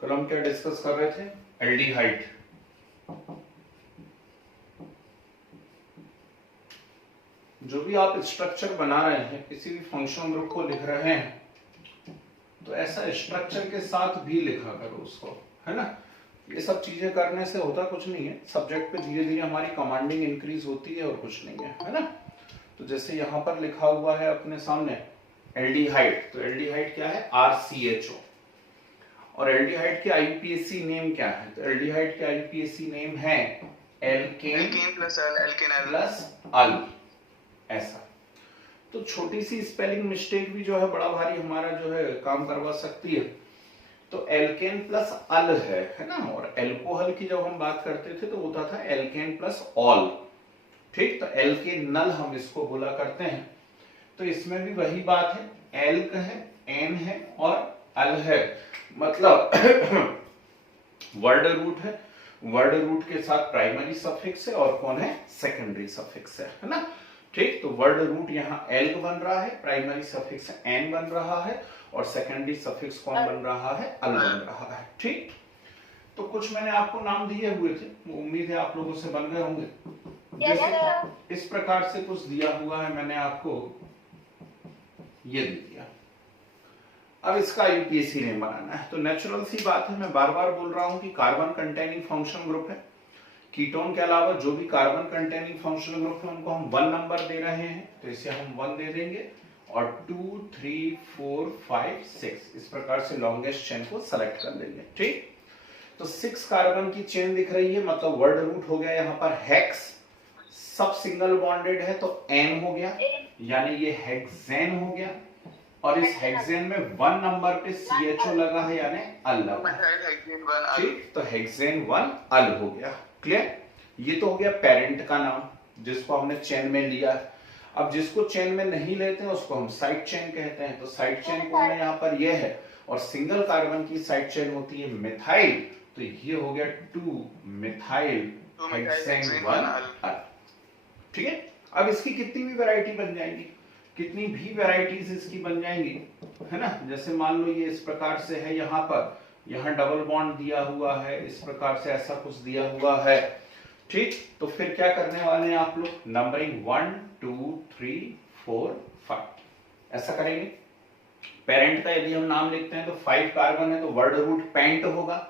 कल हम क्या डिस्कस कर रहे थे? एल्डिहाइड। जो भी आप स्ट्रक्चर बना रहे हैं, किसी भी फंक्शनल ग्रुप को लिख रहे हैं, तो ऐसा स्ट्रक्चर के साथ भी लिखा करो उसको, है ना। ये सब चीजें करने से होता कुछ नहीं है, सब्जेक्ट पे धीरे धीरे हमारी कमांडिंग इंक्रीज होती है और कुछ नहीं है ना। तो जैसे यहाँ पर लिखा हुआ है अपने सामने एल्डिहाइड, तो एल्डिहाइड क्या है? RCHO। और एल्डिहाइड के आईपीएसी नेम क्या है? तो एल्डिहाइड के आईपीएसी नेम है एल्केन प्लस अल, ऐसा। तो छोटी सी स्पेलिंग मिस्टेक भी जो है बड़ा भारी हमारा जो है काम करवा सकती है। तो एल्केन प्लस अल है ना। और एल्कोहल की जब हम बात करते थे तो होता था एल्केन प्लस ऑल, ठीक। तो एल्केनल हम इसको बोला करते हैं। तो इसमें भी वही बात है, एल्क है, एन है और अल है, मतलब वर्ड रूट है। वर्ड रूट के साथ प्राइमरी सफिक्स है और कौन है? सेकेंडरी सफिक्स है ना। ठीक। तो वर्ड रूट यहाँ एल्क बन रहा है, प्राइमरी सफिक्स एन बन रहा है और सेकेंडरी सफिक्स कौन बन रहा है? अल बन रहा है, ठीक। तो कुछ मैंने आपको नाम दिए हुए थे, उम्मीद है आप लोगों से बन गए होंगे। जैसे इस प्रकार से कुछ दिया हुआ है, मैंने आपको ये दे दिया। अब इसका यूपीएससी नेम बनाना है। तो नेचुरल सी बात है, मैं बार बार बोल रहा हूं कि कार्बन कंटेनिंग फंक्शनल ग्रुप है। कीटोन के अलावा जो भी कार्बन कंटेनिंग फंक्शनल ग्रुप है उनको हम 1 नंबर दे रहे हैं, तो इसे हम 1 दे देंगे और 2, 3, 4, 5, 6 इस प्रकार से लॉन्गेस्ट चेन को सेलेक्ट कर लेंगे, ठीक। तो 6 कार्बन की चेन दिख रही है, मतलब वर्ड रूट हो गया यहाँ पर हेक्स, सब सिंगल बॉन्डेड है तो एन हो गया, यानी ये हेक्सेन हो गया। और इस हेक्सेन में 1 नंबर पे CHO लगा है, यानी अल लगा है, ठीक। तो हेक्सेन 1 अल हो गया, क्लियर। ये तो हो गया पेरेंट का नाम, जिसको हमने चेन में लिया। अब जिसको चेन में नहीं लेते हैं उसको हम साइड चेन कहते हैं। तो साइड चेन कौन है? यहाँ पर ये है। और सिंगल कार्बन की साइड चेन होती है मिथाइल, तो ये हो गया 2 मिथाइल हेक्सेन 1 अल, ठीक है। अब इसकी कितनी भी वैरायटी बन जाएंगी, कितनी भी वैरायटीज इसकी बन जाएंगी, है ना। जैसे मान लो ये इस प्रकार से है, यहाँ पर यहाँ डबल बॉन्ड दिया हुआ है, इस प्रकार से ऐसा कुछ दिया हुआ है, ठीक। तो फिर क्या करने वाले हैं आप लोग? नंबरिंग 1, 2, 3, 4, 5 ऐसा करेंगे। पेरेंट का यदि हम नाम लिखते हैं तो 5 कार्बन है तो वर्ड रूट पेंट होगा।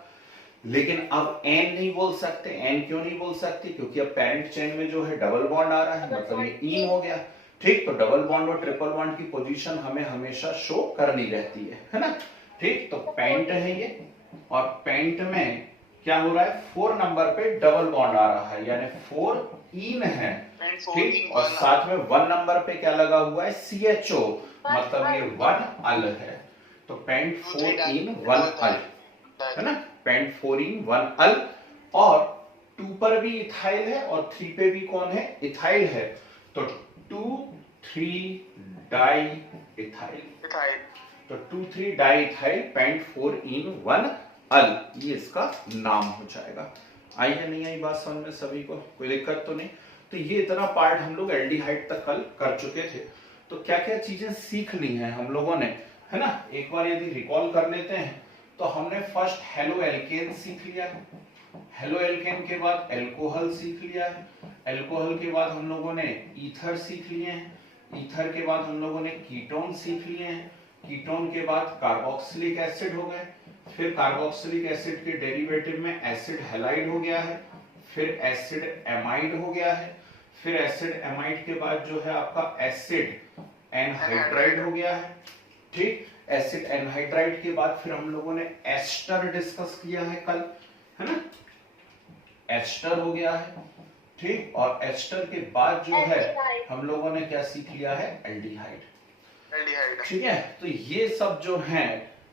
लेकिन अब एन नहीं बोल सकते। एन क्यों नहीं बोल सकते? क्योंकि अब पेरेंट चेन में जो है डबल बॉन्ड आ रहा है, मतलब ये इन हो गया, ठीक। तो डबल बॉन्ड और ट्रिपल बॉन्ड की पोजीशन हमें हमेशा शो करनी रहती है ना, ठीक। तो पेंट है ये, और पेंट में क्या हो रहा है? 4 नंबर पे डबल बॉन्ड आ रहा है, यानी 4 इन है, ठीक। और साथ में 1 नंबर पे क्या लगा हुआ है? CHO, मतलब ये 1 अल है। तो पेंट 4 इन 1 अल, है ना। पेंट 4 इन 1 अल। और 2 पर भी इथाइल है और 3 पे भी कौन है? इथाइल है। तो 2, 3 डाई इथाइल, तो 2, 3 डाई इथाइल पेंट 4 इन 1 अल, ये इसका नाम हो जाएगा। आई या नहीं आई बात समझ में सभी को? कोई दिक्कत तो नहीं। तो ये इतना पार्ट हम लोग एल्डिहाइड तक कल कर चुके थे। तो क्या क्या चीजें सीख ली हैं हम लोगों ने, है ना। एक बार यदि रिकॉल कर लेते हैं तो हमने फर्स्ट हेलो एल्केन सीख लिया है। हेलो एल्केन के बाद एल्कोहल सीख लिया है। एल्कोहल के बाद हम लोगों ने ईथर सीख लिए हैं। ईथर के बाद हम लोगों ने कीटोन सीख लिए हैं। कीटोन के बाद कार्बोक्सिलिक एसिड हो गए। फिर कार्बोक्सिलिक एसिड के डेरिवेटिव में एसिड हैलाइड हो गया है। फिर एसिड एमाइड हो गया है। फिर एसिड एमाइड के बाद जो है आपका एसिड एनहाइड्राइड हो गया है, ठीक। एसिड एनहाइड्राइड के बाद फिर हम लोगों ने एस्टर डिस्कस किया है कल, है ना। एस्टर हो गया है, ठीक। और एस्टर के बाद जो है हम लोगों ने क्या सीख लिया है? एल्डिहाइड, ठीक है। तो ये सब जो है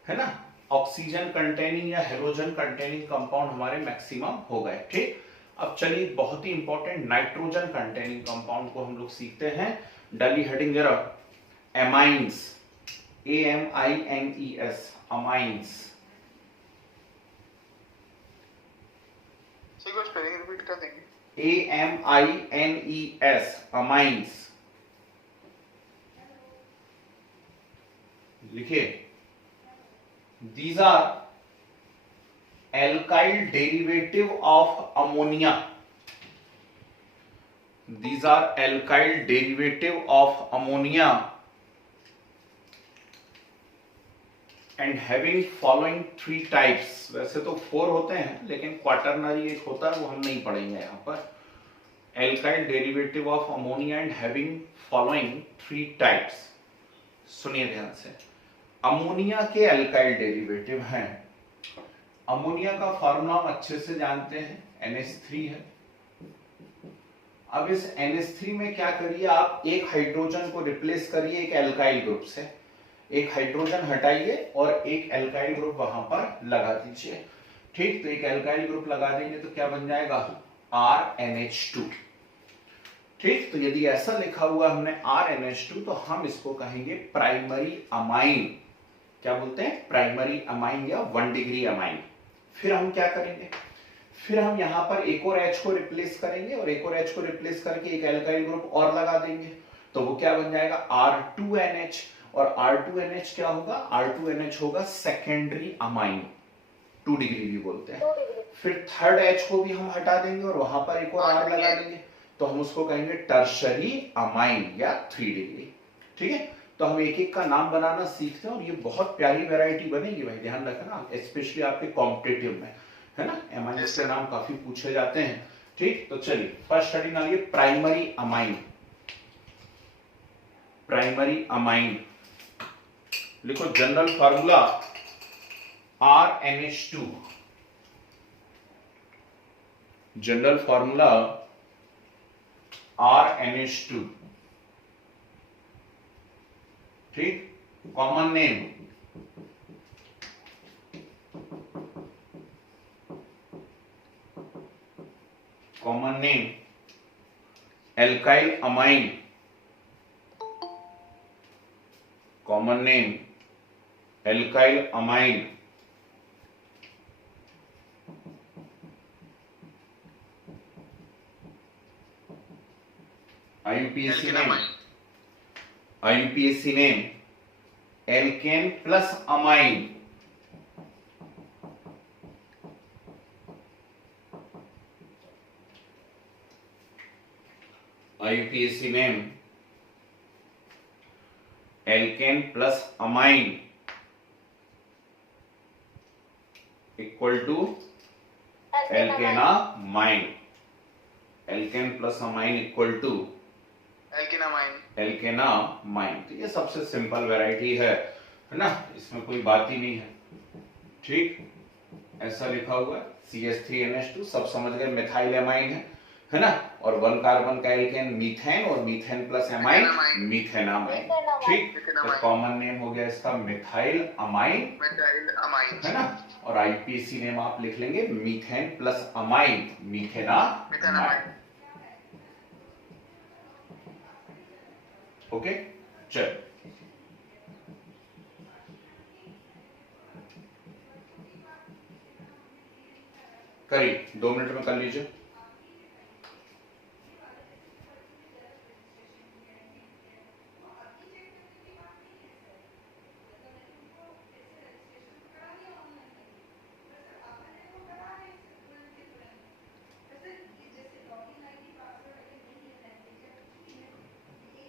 ना, ऑक्सीजन कंटेनिंग या हेलोजन कंटेनिंग कंपाउंड हमारे मैक्सिमम हो गए, ठीक। अब चलिए बहुत ही इंपॉर्टेंट नाइट्रोजन कंटेनिंग कंपाउंड को हम लोग सीखते हैं। डली हेडिंग जरा, amines, AMINES, amines. Spelling repeat कर देंगे। AMINES, अमाइंस लिखिए। These are alkyl derivative of ammonia. These are alkyl derivative of ammonia and having following three types. वैसे तो 4 होते हैं लेकिन क्वाटरनरी एक होता है वो हम नहीं पढ़ेंगे यहाँ पर. Alkyl derivative of ammonia and having following three types. सुनिए ध्यान से. अमोनिया के एल्काइल डेरिवेटिव हैं. अमोनिया का फॉर्मूला हम अच्छे से जानते हैं, NH3 है. अब इस NH3 में क्या करिए आप, एक हाइड्रोजन को रिप्लेस करिए एक एल्काइल ग्रुप से. एक हाइड्रोजन हटाइए और एक एल्काइल ग्रुप वहां पर लगा दीजिए. ठीक, तो एक एल्काइल ग्रुप लगा देंगे तो क्या बन जाएगा, RNH2. ठीक, तो यदि ऐसा लिखा हुआ हमने RNH2 तो हम इसको कहेंगे प्राइमरी अमाइन. क्या बोलते हैं, प्राइमरी अमाइन या 1 डिग्री अमाइन. फिर हम क्या करेंगे, फिर हम यहां पर एक और H को रिप्लेस करेंगे और एक और H को रिप्लेस करके एक एल्काइल ग्रुप और लगा देंगे तो वो क्या बन जाएगा, R2NH. और R2NH क्या होगा, R2NH होगा सेकेंडरी अमाइन, 2 डिग्री भी बोलते हैं. फिर थर्ड H को भी हम हटा देंगे और वहां पर एक और R लगा देंगे तो हम उसको कहेंगे टर्शरी अमाइन या 3 डिग्री. ठीक है, तो हम एक एक का नाम बनाना सीखते हैं और ये बहुत प्यारी वैरायटी बनेगी भाई, ध्यान रखना, स्पेशली आपके कॉम्पिटिटिव में, है ना. एमाइन्स के नाम काफी पूछे जाते हैं. ठीक, तो चलिए फर्स्ट स्टडी ना लिए प्राइमरी अमाइन. प्राइमरी अमाइन लिखो, general formula RNH2. General formula RNH2. ठीक, common name alkyl amine. Common name alkyl amine. IUPAC name alkane plus amine. IUPAC name alkane plus amine equal to alkanamine. Alkane plus amine equal to alkanamine. तो ये सबसे simple variety है ना, इसमें कोई बात ही नहीं है. ठीक, ऐसा लिखा हुआ है CH3NH2, सब समझ गए, मिथाइल एमाइन है ना. और 1 कार्बन का एल्केन मीथेन और मीथेन प्लस एमाइन मीथेनामाइन. ठीक, तो कॉमन नेम हो गया इसका मिथाइल अमाइन, है ना. और IUPAC नेम आप लिख लेंगे मीथेन प्लस अमाइन मीथेनामाइन. ओके, चल करिए, 2 मिनट में कर लीजिए.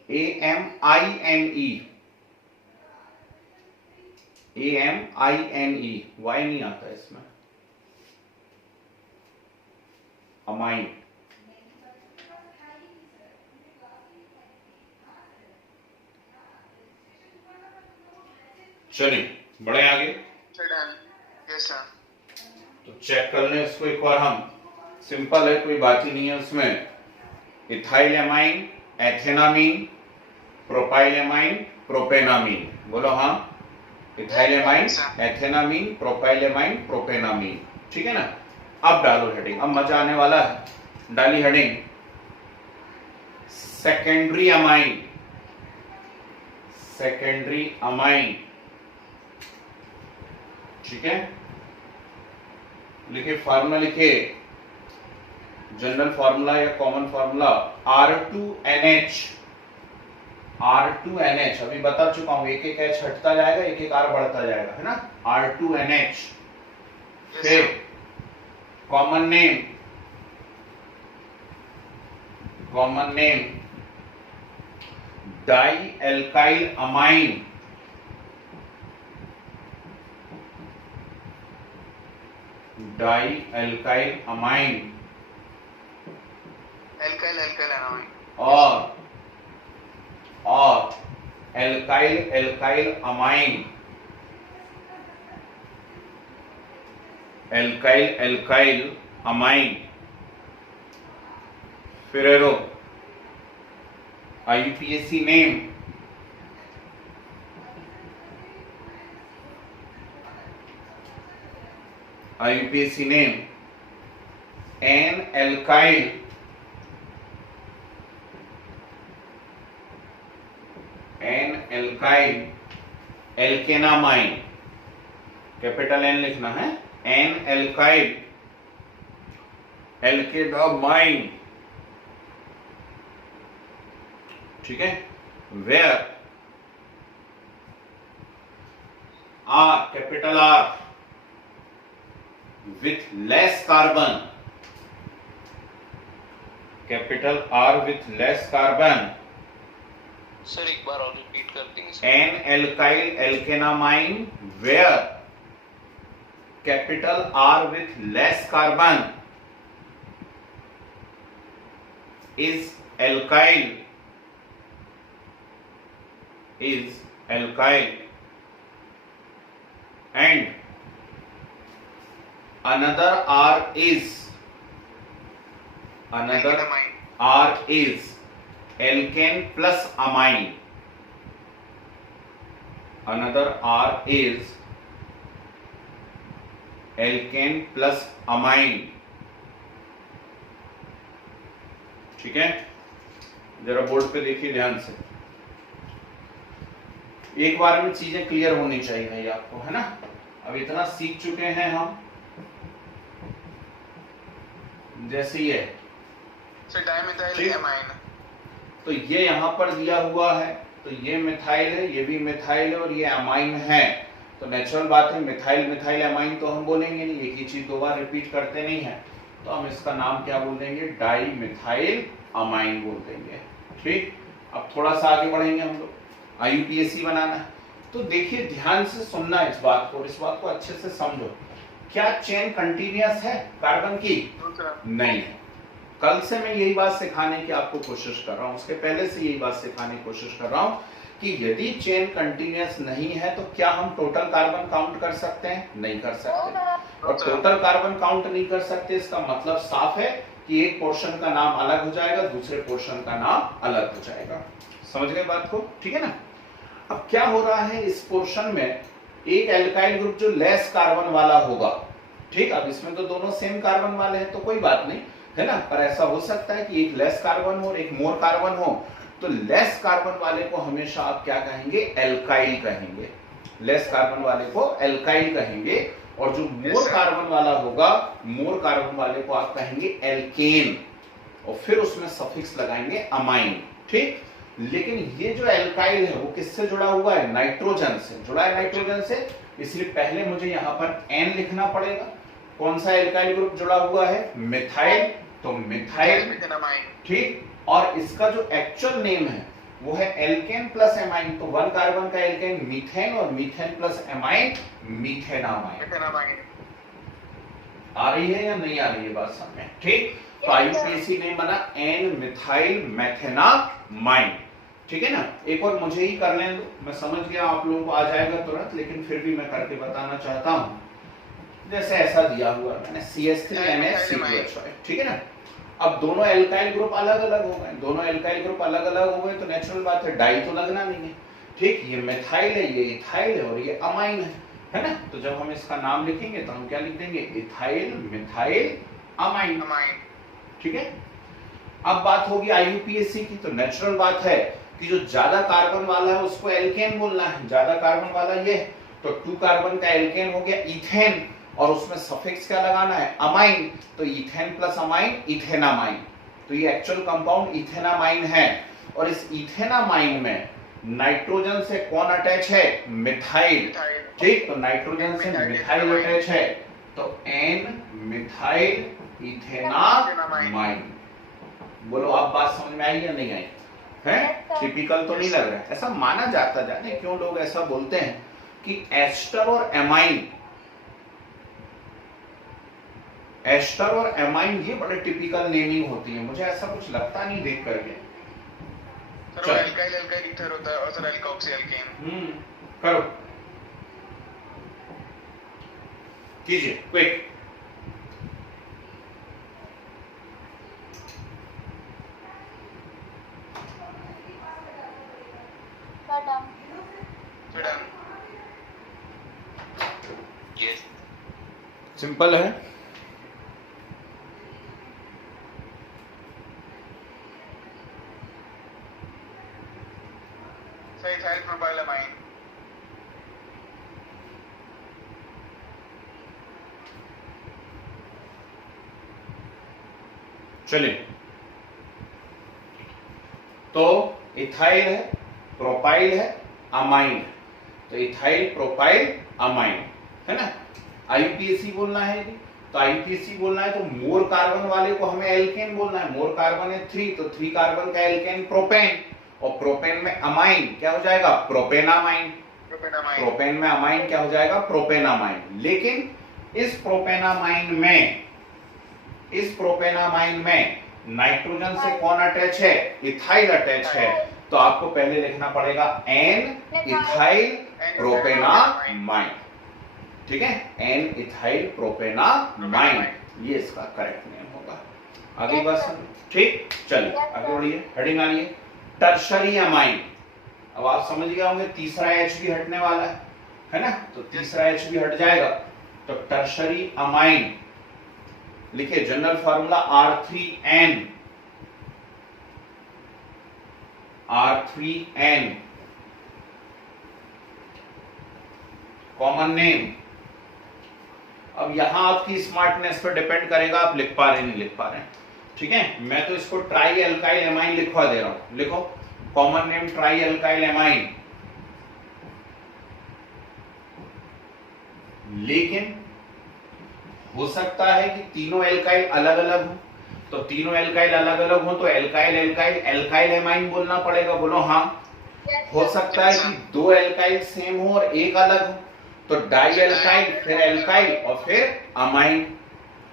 AMINE वाई नहीं आता इसमें. अमाइन. चलिए बढ़े आगे. तो चेक कर लें इसको एक बार हम. सिंपल है, कोई बात ही नहीं है उसमें. Ethyl amine, ethanamine, propyl amine, propanamine. बोलो हाँ. Ethyl amine, ethanamine, propyl amine, propanamine. ठीक है ना. अब डालो हेडिंग, अब मजा आने वाला है. डाली heading secondary amine. Secondary amine. ठीक है, लिखे फार्मूला, लिखे जनरल फार्मूला या कॉमन फार्मूला R2NH. R2NH अभी बता चुका हूं, एक एक H हटता जाएगा, एक एक R बढ़ता जाएगा, है ना. R2NH. फिर common name dialkyl amine, dialkyl amine alkyl amine और एल्काइल अमाइन, एल्काइल अमाइन। फिर arrow IUPAC name N alkyl alkanamine, capital N लिखना है, एन एल्काइल एल्केनामाइन, ठीक है। Where R, capital R with less carbon, capital R with less carbon. Sir एक बार और repeat कर देंगे। N alkyl alkanamine where capital R with less carbon is alkyl and another R is alkane plus amine, another R is alkane plus amine, ठीक है। जरा board पे देखिए ध्यान से, एक बार में चीजें क्लियर होनी चाहिए भाई आपको, है ना। अब इतना सीख चुके हैं हम, जैसे ये डाइमिथाइल अमाइन, तो ये यहां पर दिया हुआ है, तो ये मिथाइल है, ये भी मिथाइल है और ये अमाइन है, तो नेचुरल बात है मिथाइल अमाइन तो हम बोलेंगे नहीं, एक ही चीज दो बार रिपीट करते नहीं है, तो हम इसका नाम क्या बोल देंगे, डाई मिथाइल अमाइन बोल देंगे, ठीक। अब थोड़ा सा आगे बढ़ेंगे हम लोग, IUPAC बनाना है, तो देखिए ध्यान से सुनना इस बात को, और इस बात को अच्छे से समझो। क्या चेन कंटिन्यूअस है कार्बन की? नहीं है। कल से मैं यही बात सिखाने की आपको कोशिश कर रहा हूं, उसके पहले से यही बात सिखाने की कोशिश कर रहा हूं कि यदि चेन कंटिन्यूअस नहीं है तो क्या हम टोटल कार्बन काउंट कर सकते हैं? नहीं कर सकते। और टोटल कार्बन काउंट नहीं कर सकते, इसका मतलब साफ है कि एक पोर्शन का नाम अलग हो जाएगा, दूसरे पोर्शन का नाम अलग हो जाएगा। समझ गए बात को, ठीक है ना। अब क्या हो रहा है, इस पोर्शन में एक एल्काइल ग्रुप जो लेस कार्बन वाला होगा, ठीक। अब इसमें तो दोनों सेम कार्बन वाले हैं तो कोई बात नहीं, है ना, पर ऐसा हो सकता है कि एक लेस कार्बन हो और एक मोर कार्बन हो, तो लेस कार्बन वाले को हमेशा आप क्या कहेंगे, एल्काइल कहेंगे, लेस कार्बन वाले को एल्काइल कहेंगे, और जो मोर कार्बन वाला होगा, मोर कार्बन वाले को आप कहेंगे एल्केन, और फिर उसमें सफिक्स लगाएंगे अमाइन, ठीक। लेकिन ये जो एल्काइल है वो किससे जुड़ा हुआ है, नाइट्रोजन से जुड़ा है, नाइट्रोजन से, इसलिए पहले मुझे यहां पर N लिखना पड़ेगा। कौन सा एल्काइल ग्रुप जुड़ा हुआ है, मिथाइल, तो मिथाइल, ठीक। और इसका जो एक्चुअल नेम है वो है एल्केन प्लस एमाइन, तो वन कार्बन का एल्केन मीथेन और मीथेन प्लस एमाइन मीथेनामाइन। आ रही है या नहीं आ रही है बात समझ में, ठीक। तो IUPAC नेम बना एन मिथाइल मेथेनामाइन, ठीक है ना। एक और मुझे ही कर लें दो, मैं समझ गया आप लोगों को आ जाएगा तुरंत, लेकिन फिर भी मैं करके बताना चाहता हूं। जैसे ऐसा दिया हुआ मैंने CH3NH2, ठीक है ना। अब दोनों एल्काइल ग्रुप अलग अलग हो गए, दोनों एल्काइल ग्रुप अलग अलग हो गए, तो नेचुरल बात है डाई तो लगना नहीं है, ठीक। ये मिथाइल है, ये इथाइल है और ये अमाइन है ना। तो जब हम इसका नाम लिखेंगे तो हम क्या लिख देंगे, इथाइल मिथाइल अमाइन, ठीक है। अब बात होगी IUPAC की, तो नेचुरल बात है कि जो ज्यादा कार्बन वाला है उसको एल्केन बोलना है, ज्यादा कार्बन वाला ये, तो 2 कार्बन का एल्केन हो गया इथेन, और उसमें सफिक्स क्या लगाना है, अमाइन, तो इथेन प्लस अमाइन इथेनामाइन, तो ये एक्चुअल कंपाउंड इथेनामाइन है। और इस इथेनामाइन में नाइट्रोजन से कौन अटैच है, मिथाइल, ठीक। तो नाइट्रोजन से मिथाइल अटैच है, तो एन मिथाइल इथेनामाइन। बोलो आप बात समझ में आई या नहीं आई? है टिपिकल तो नहीं लग रहा है? ऐसा माना जाता, जाने क्यों लोग ऐसा बोलते हैं कि एस्टर और एमाइन, एस्टर और एमाइन ये बड़े टिपिकल नेमिंग होती है। मुझे ऐसा कुछ लगता नहीं देख करके। सर वो एल्काइल एल्काइल ईथर होता है और सर एल्कोक्सी एल्केन। करो, कीजिए क्विक। सिंपल है। Ethyl propylamine. चलिए, तो इथाइल है, प्रोपाइल है, अमाइन है। तो इथाइल प्रोपाइल अमाइन है ना। आईयूपीएसी बोलना है जी, तो आईयूपीएसी बोलना है तो मोर कार्बन वाले को हमें एल्केन बोलना है। मोर कार्बन है 3, तो 3 कार्बन का एल्केन प्रोपेन, और प्रोपेन में अमाइन क्या हो जाएगा? प्रोपेनामाइन। प्रोपेन में अमाइन क्या हो जाएगा? प्रोपेनामाइन। लेकिन इस प्रोपेनामाइन में नाइट्रोजन से कौन अटैच है? इथाइल अटैच है। तो आपको पहले लिखना पड़ेगा एन इथाइल प्रोपेनामाइन। ठीक है, एन इथाइल प्रोपेनामाइन, ये इसका करेक्ट नेम होगा। आगे बात समझ? ठीक, चलिए आगे बढ़िए। हेडिंग आइए, टर्शरी अमाइन। अब आप समझ गए होंगे तीसरा एच भी हटने वाला है ना। तो तीसरा एच भी हट जाएगा, तो टर्शरी अमाइन लिखिए। General formula R3N, R3N common name. अब यहां आपकी स्मार्टनेस पर डिपेंड करेगा आप लिख पा रहे नहीं लिख पा रहे हैं। ठीक है, मैं तो इसको ट्राई एल्काइल एमाइन लिखवा दे रहा हूं। लिखो common name try alkyl amine. लेकिन हो सकता है कि तीनों एल्काइल अलग अलग हो, तो तीनों एल्काइल अलग अलग हो तो एल्काइल एल्काइल एल्काइल एमाइन बोलना पड़ेगा। बोलो हाँ। हो सकता है कि 2 एल्काइल सेम हो और एक अलग हो, तो डाई एल्काइल, फिर एल्काइल और फिर अमाइन।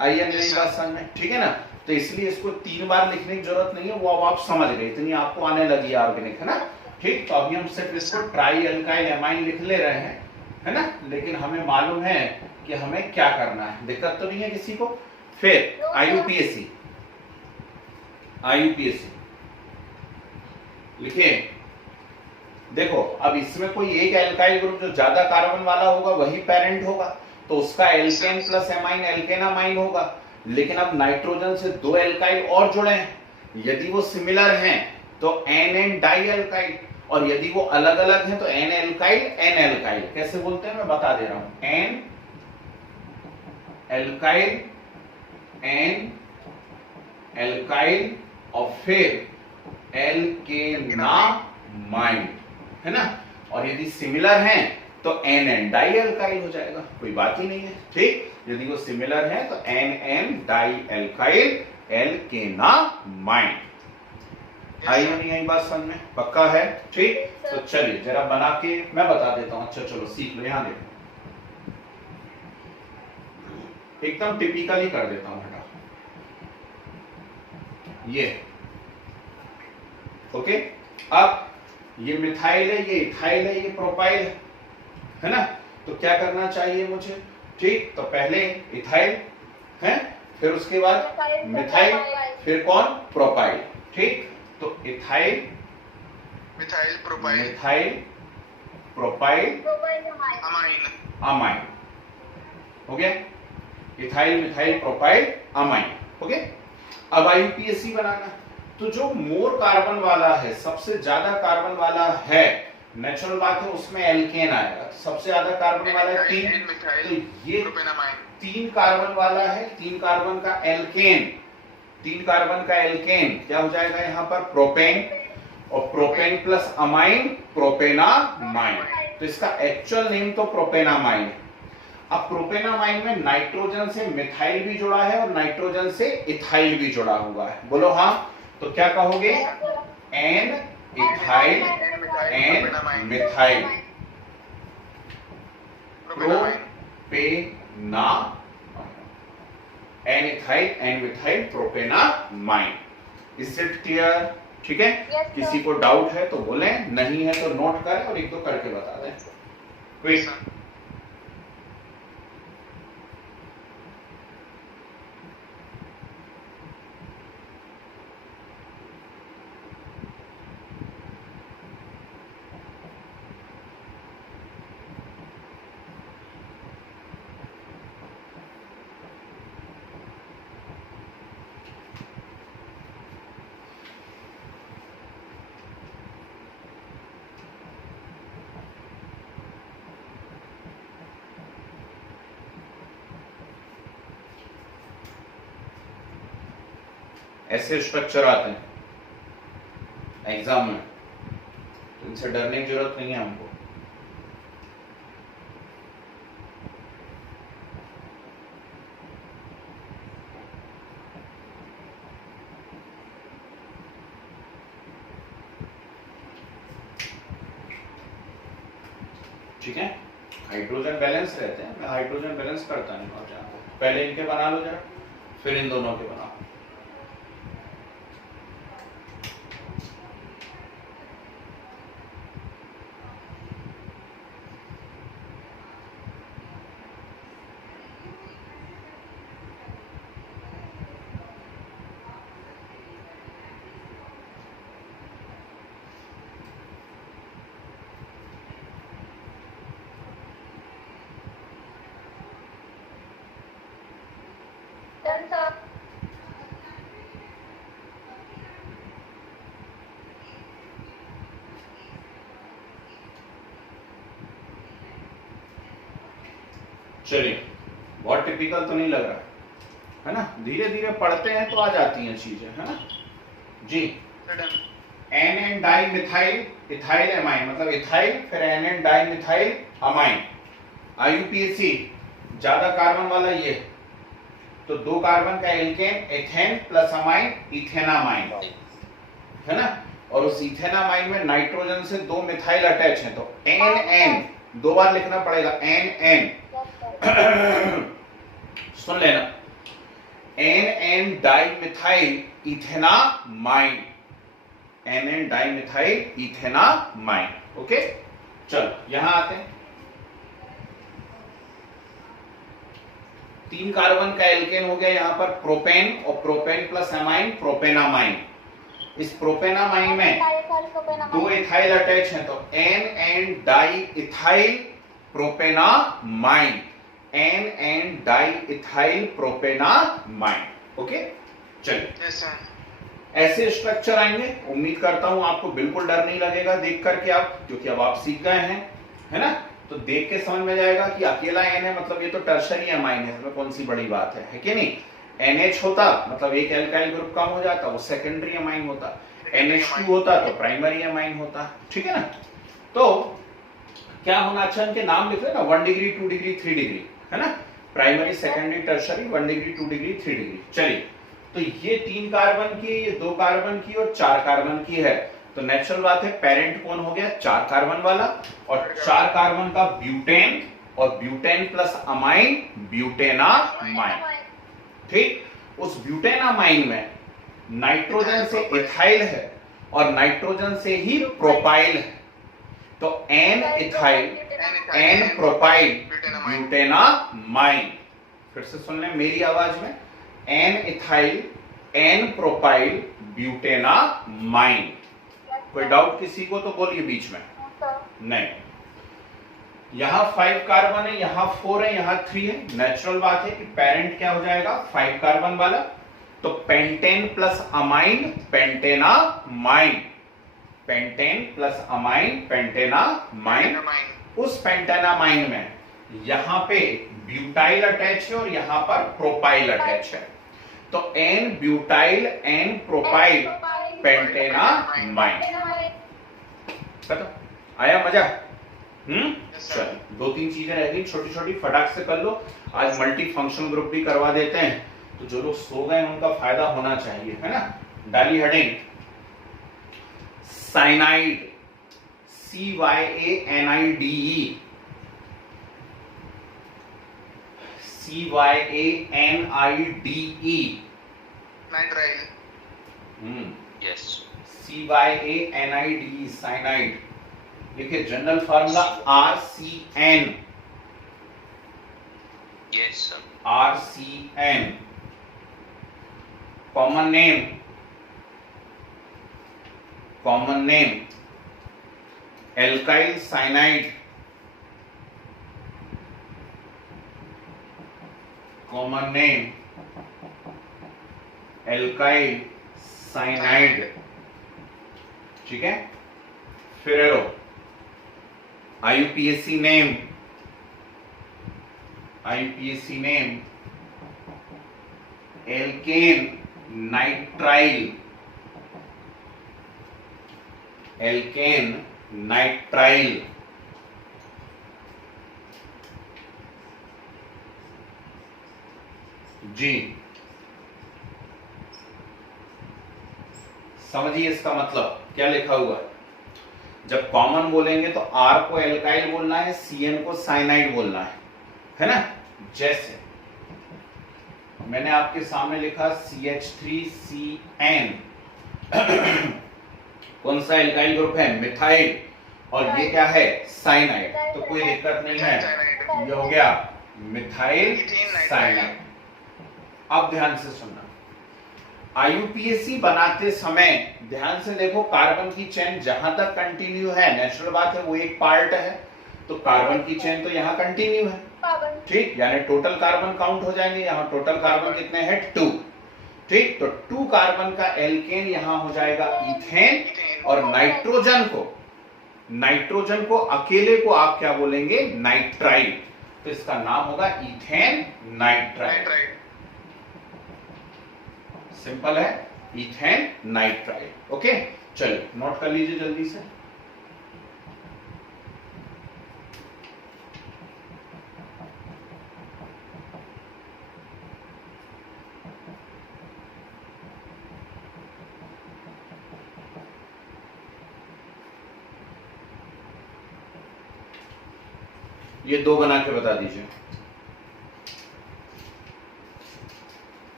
आइए मेरी बात समझ में? ठीक है ना। तो इसलिए इसको 3 बार लिखने की जरूरत नहीं है, वो अब आप समझ गए, इतनी आपको आने लगी है ऑर्गेनिक, है ना। ठीक, तो अभी हम सिर्फ इसको ट्राई एल्काइल एमाइन लिख ले रहे हैं, है ना। लेकिन हमें मालूम है कि हमें क्या करना है, दिक्कत तो नहीं है किसी को। फिर आईयूपीएसी, आईयूपीएसी लिखिए। देखो अब इसमें कोई एक एल्काइल ग्रुप जो ज्यादा कार्बन वाला होगा वही पेरेंट होगा, तो उसका एल्केन प्लस एमाइन एल्केनामाइन होगा। लेकिन अब नाइट्रोजन से 2 एल्काइल और जुड़े हैं, यदि वो सिमिलर हैं तो एन एन डाई एल्काइल, और यदि वो अलग अलग हैं तो एन एल्काइल एन एल्काइल। कैसे बोलते हैं मैं बता दे रहा हूं। एन एल्काइल एन एल्काइल और फिर एल्केनामाइन, है ना। और यदि सिमिलर हैं तो एन एन डाई एल्काइल हो जाएगा, कोई बात ही नहीं है। ठीक, यदि वो सिमिलर है तो एन एन डाई एल्काइल एल्केनामाइन। आई नहीं आई बात समझ में? पक्का है? ठीक, तो चलिए जरा बना के मैं बता देता हूं। अच्छा चलो सीख लो, यहां देखो एकदम टिपिकल ही कर देता हूं बेटा। ये ओके, अब ये मिथाइल है, ये इथाइल है, ये प्रोपाइल है ना। तो क्या करना चाहिए मुझे? ठीक, तो पहले इथाइल है, फिर उसके बाद मिथाइल, फिर कौन? प्रोपाइल। ठीक, तो ethyl methyl propyl methyl propyl amine amine हो गया। इथाइल मिथाइल प्रोपाइल अमाइन हो गया। अब आईयूपीएसी बनाना, तो जो मोर कार्बन वाला है, सबसे ज्यादा कार्बन वाला है, नेचुरल बात है उसमें एल्केन आएगा। सबसे ज्यादा कार्बन वाला है 3, तो ये 3 कार्बन वाला है, 3 कार्बन का एल्केन, 3 कार्बन का एल्केन क्या हो जाएगा यहाँ पर? प्रोपेन, और प्रोपेन प्लस अमाइन प्रोपेनामाइन। तो इसका एक्चुअल नेम तो प्रोपेनामाइन है। अब प्रोपेनामाइन में नाइट्रोजन से मिथाइल भी जुड़ा है और नाइट्रोजन से इथाइल भी जुड़ा हुआ है, बोलो हाँ। तो क्या कहोगे, एन इथाइल एन मिथाइल प्रोपेना, N ethyl N methyl propanamine. Is it clear? ठीक है, किसी को डाउट है तो बोले, नहीं है तो नोट करें और एक दो करके बता दें। क्विक। ऐसे स्ट्रक्चर आते हैं एग्जाम में, तो इनसे डरने की जरूरत नहीं है हमको। ठीक है, हाइड्रोजन बैलेंस रहते हैं, मैं हाइड्रोजन बैलेंस करता नहीं हूं, पहले इनके बना लो जरा, फिर इन दोनों के बनाओ। चलिए, बहुत टिपिकल तो नहीं लग रहा है ना, धीरे धीरे पढ़ते हैं तो आ जाती हैं चीजें, है ना जी। N N di methyl ethyl amine, मतलब इथाइल फिर N N di methyl amine. IUPAC ज्यादा कार्बन वाला ये, तो 2 कार्बन का alkane ethane plus amine ethanamine, है ना। और उस इथेनामाइन में नाइट्रोजन से 2 मिथाइल अटैच है, तो एन एन 2 बार लिखना पड़ेगा, एन एन सुन लेना, N N die methyl ethanamine, N N die methyl ethanamine. Okay, चलो यहां आते हैं। 3 कार्बन का एल्केन हो गया यहां पर प्रोपेन, और प्रोपेन प्लस एमाइन प्रोपेनामाइन। इस प्रोपेनामाइन में 2 इथाइल अटैच है, तो N N di ethyl propanamine, N N di ethyl propanamine. Okay, चलिए ऐसे स्ट्रक्चर आएंगे। उम्मीद करता हूं आपको बिल्कुल डर नहीं लगेगा देख करके आप, क्योंकि अब आप सीख गए हैं, है ना। तो देख के समझ में जाएगा कि अकेला एन है, मतलब ये तो टर्शरी अमाइन है, इसमें कौन सी बड़ी बात है कि नहीं। NH होता मतलब एक एल्काइल ग्रुप कम हो जाता, वो सेकेंडरी अमाइन होता। NH2 होता तो प्राइमरी अमाइन होता, ठीक है ना। तो क्या होना अच्छा, इनके नाम लिख ना, 1 डिग्री 2 डिग्री 3 डिग्री, है ना। Primary secondary tertiary, 1 degree 2 degree 3 degree. चलिए, तो ये 3 कार्बन की, ये 2 कार्बन की और 4 कार्बन की है, तो नेचुरल बात है पेरेंट कौन हो गया, 4 कार्बन वाला, और 4 कार्बन का ब्यूटेन, और ब्यूटेन प्लस अमाइन ब्यूटेनामाइन। ठीक, उस ब्यूटेनामाइन में नाइट्रोजन से इथाइल है और नाइट्रोजन से ही प्रोपाइल है, तो एन इथाइल एन प्रोपाइल ब्यूटेनामाइन। फिर से सुन लें मेरी आवाज में, एन इथाइल एन प्रोपाइल ब्यूटेनामाइन। कोई डाउट किसी को तो बोलिए बीच में, नहीं। यहां 5 कार्बन है, यहां 4 है, यहां 3 है। नेचुरल बात है कि पेरेंट क्या हो जाएगा, 5 कार्बन वाला, तो pentane plus amine pentanamine, pentane plus amine pentanamine. उस पेंटेनामाइन में यहां पे ब्यूटाइल अटैच है और यहां पर प्रोपाइल अटैच है, तो एन ब्यूटाइल एन प्रोपाइल पेंटेनामाइन। आया मजा? Yes, sir. चलो 2-3 चीजें रह गई छोटी छोटी, फटाक से कर लो। आज मल्टी फंक्शनल ग्रुप भी करवा देते हैं, तो जो लोग सो गए उनका फायदा होना चाहिए, है ना। डाली heading cyanide, CYANIDE, CYANIDE, nitrile, Yes. CYANIDE, cyanide. देखिए general formula RCN, Yes, sir. RCN। Common name alkyl cyanide, common name alkyl cyanide, ठीक है। फिर arrow IUPAC name alkane nitrile, जी समझिए इसका मतलब क्या लिखा हुआ है। जब कॉमन बोलेंगे तो R को एल्काइल बोलना है, CN को साइनाइड बोलना है ना। जैसे मैंने आपके सामने लिखा CH3CN, कौन सा एल्काइल ग्रुप है, मिथाइल, और ये क्या है, साइनाइड, तो कोई दिक्कत नहीं है, ये हो गया मिथाइल साइनाइड। अब ध्यान से सुनना, IUPAC बनाते समय ध्यान से देखो, कार्बन की चेन जहां तक कंटिन्यू है, नेचुरल बात है, वो एक पार्ट है, तो कार्बन की चेन तो यहाँ कंटिन्यू है, ठीक, यानी टोटल कार्बन काउंट हो जाएंगे। यहाँ टोटल कार्बन कितने हैं, 2, ठीक, तो 2 कार्बन का एल्केन यहाँ हो जाएगा इथेन, और नाइट्रोजन को अकेले को आप क्या बोलेंगे, नाइट्राइल, तो इसका नाम होगा इथेन नाइट्राइल। सिंपल है, इथेन नाइट्राइल। ओके, चलिए नोट कर लीजिए जल्दी से। ये 2 बना के बता दीजिए।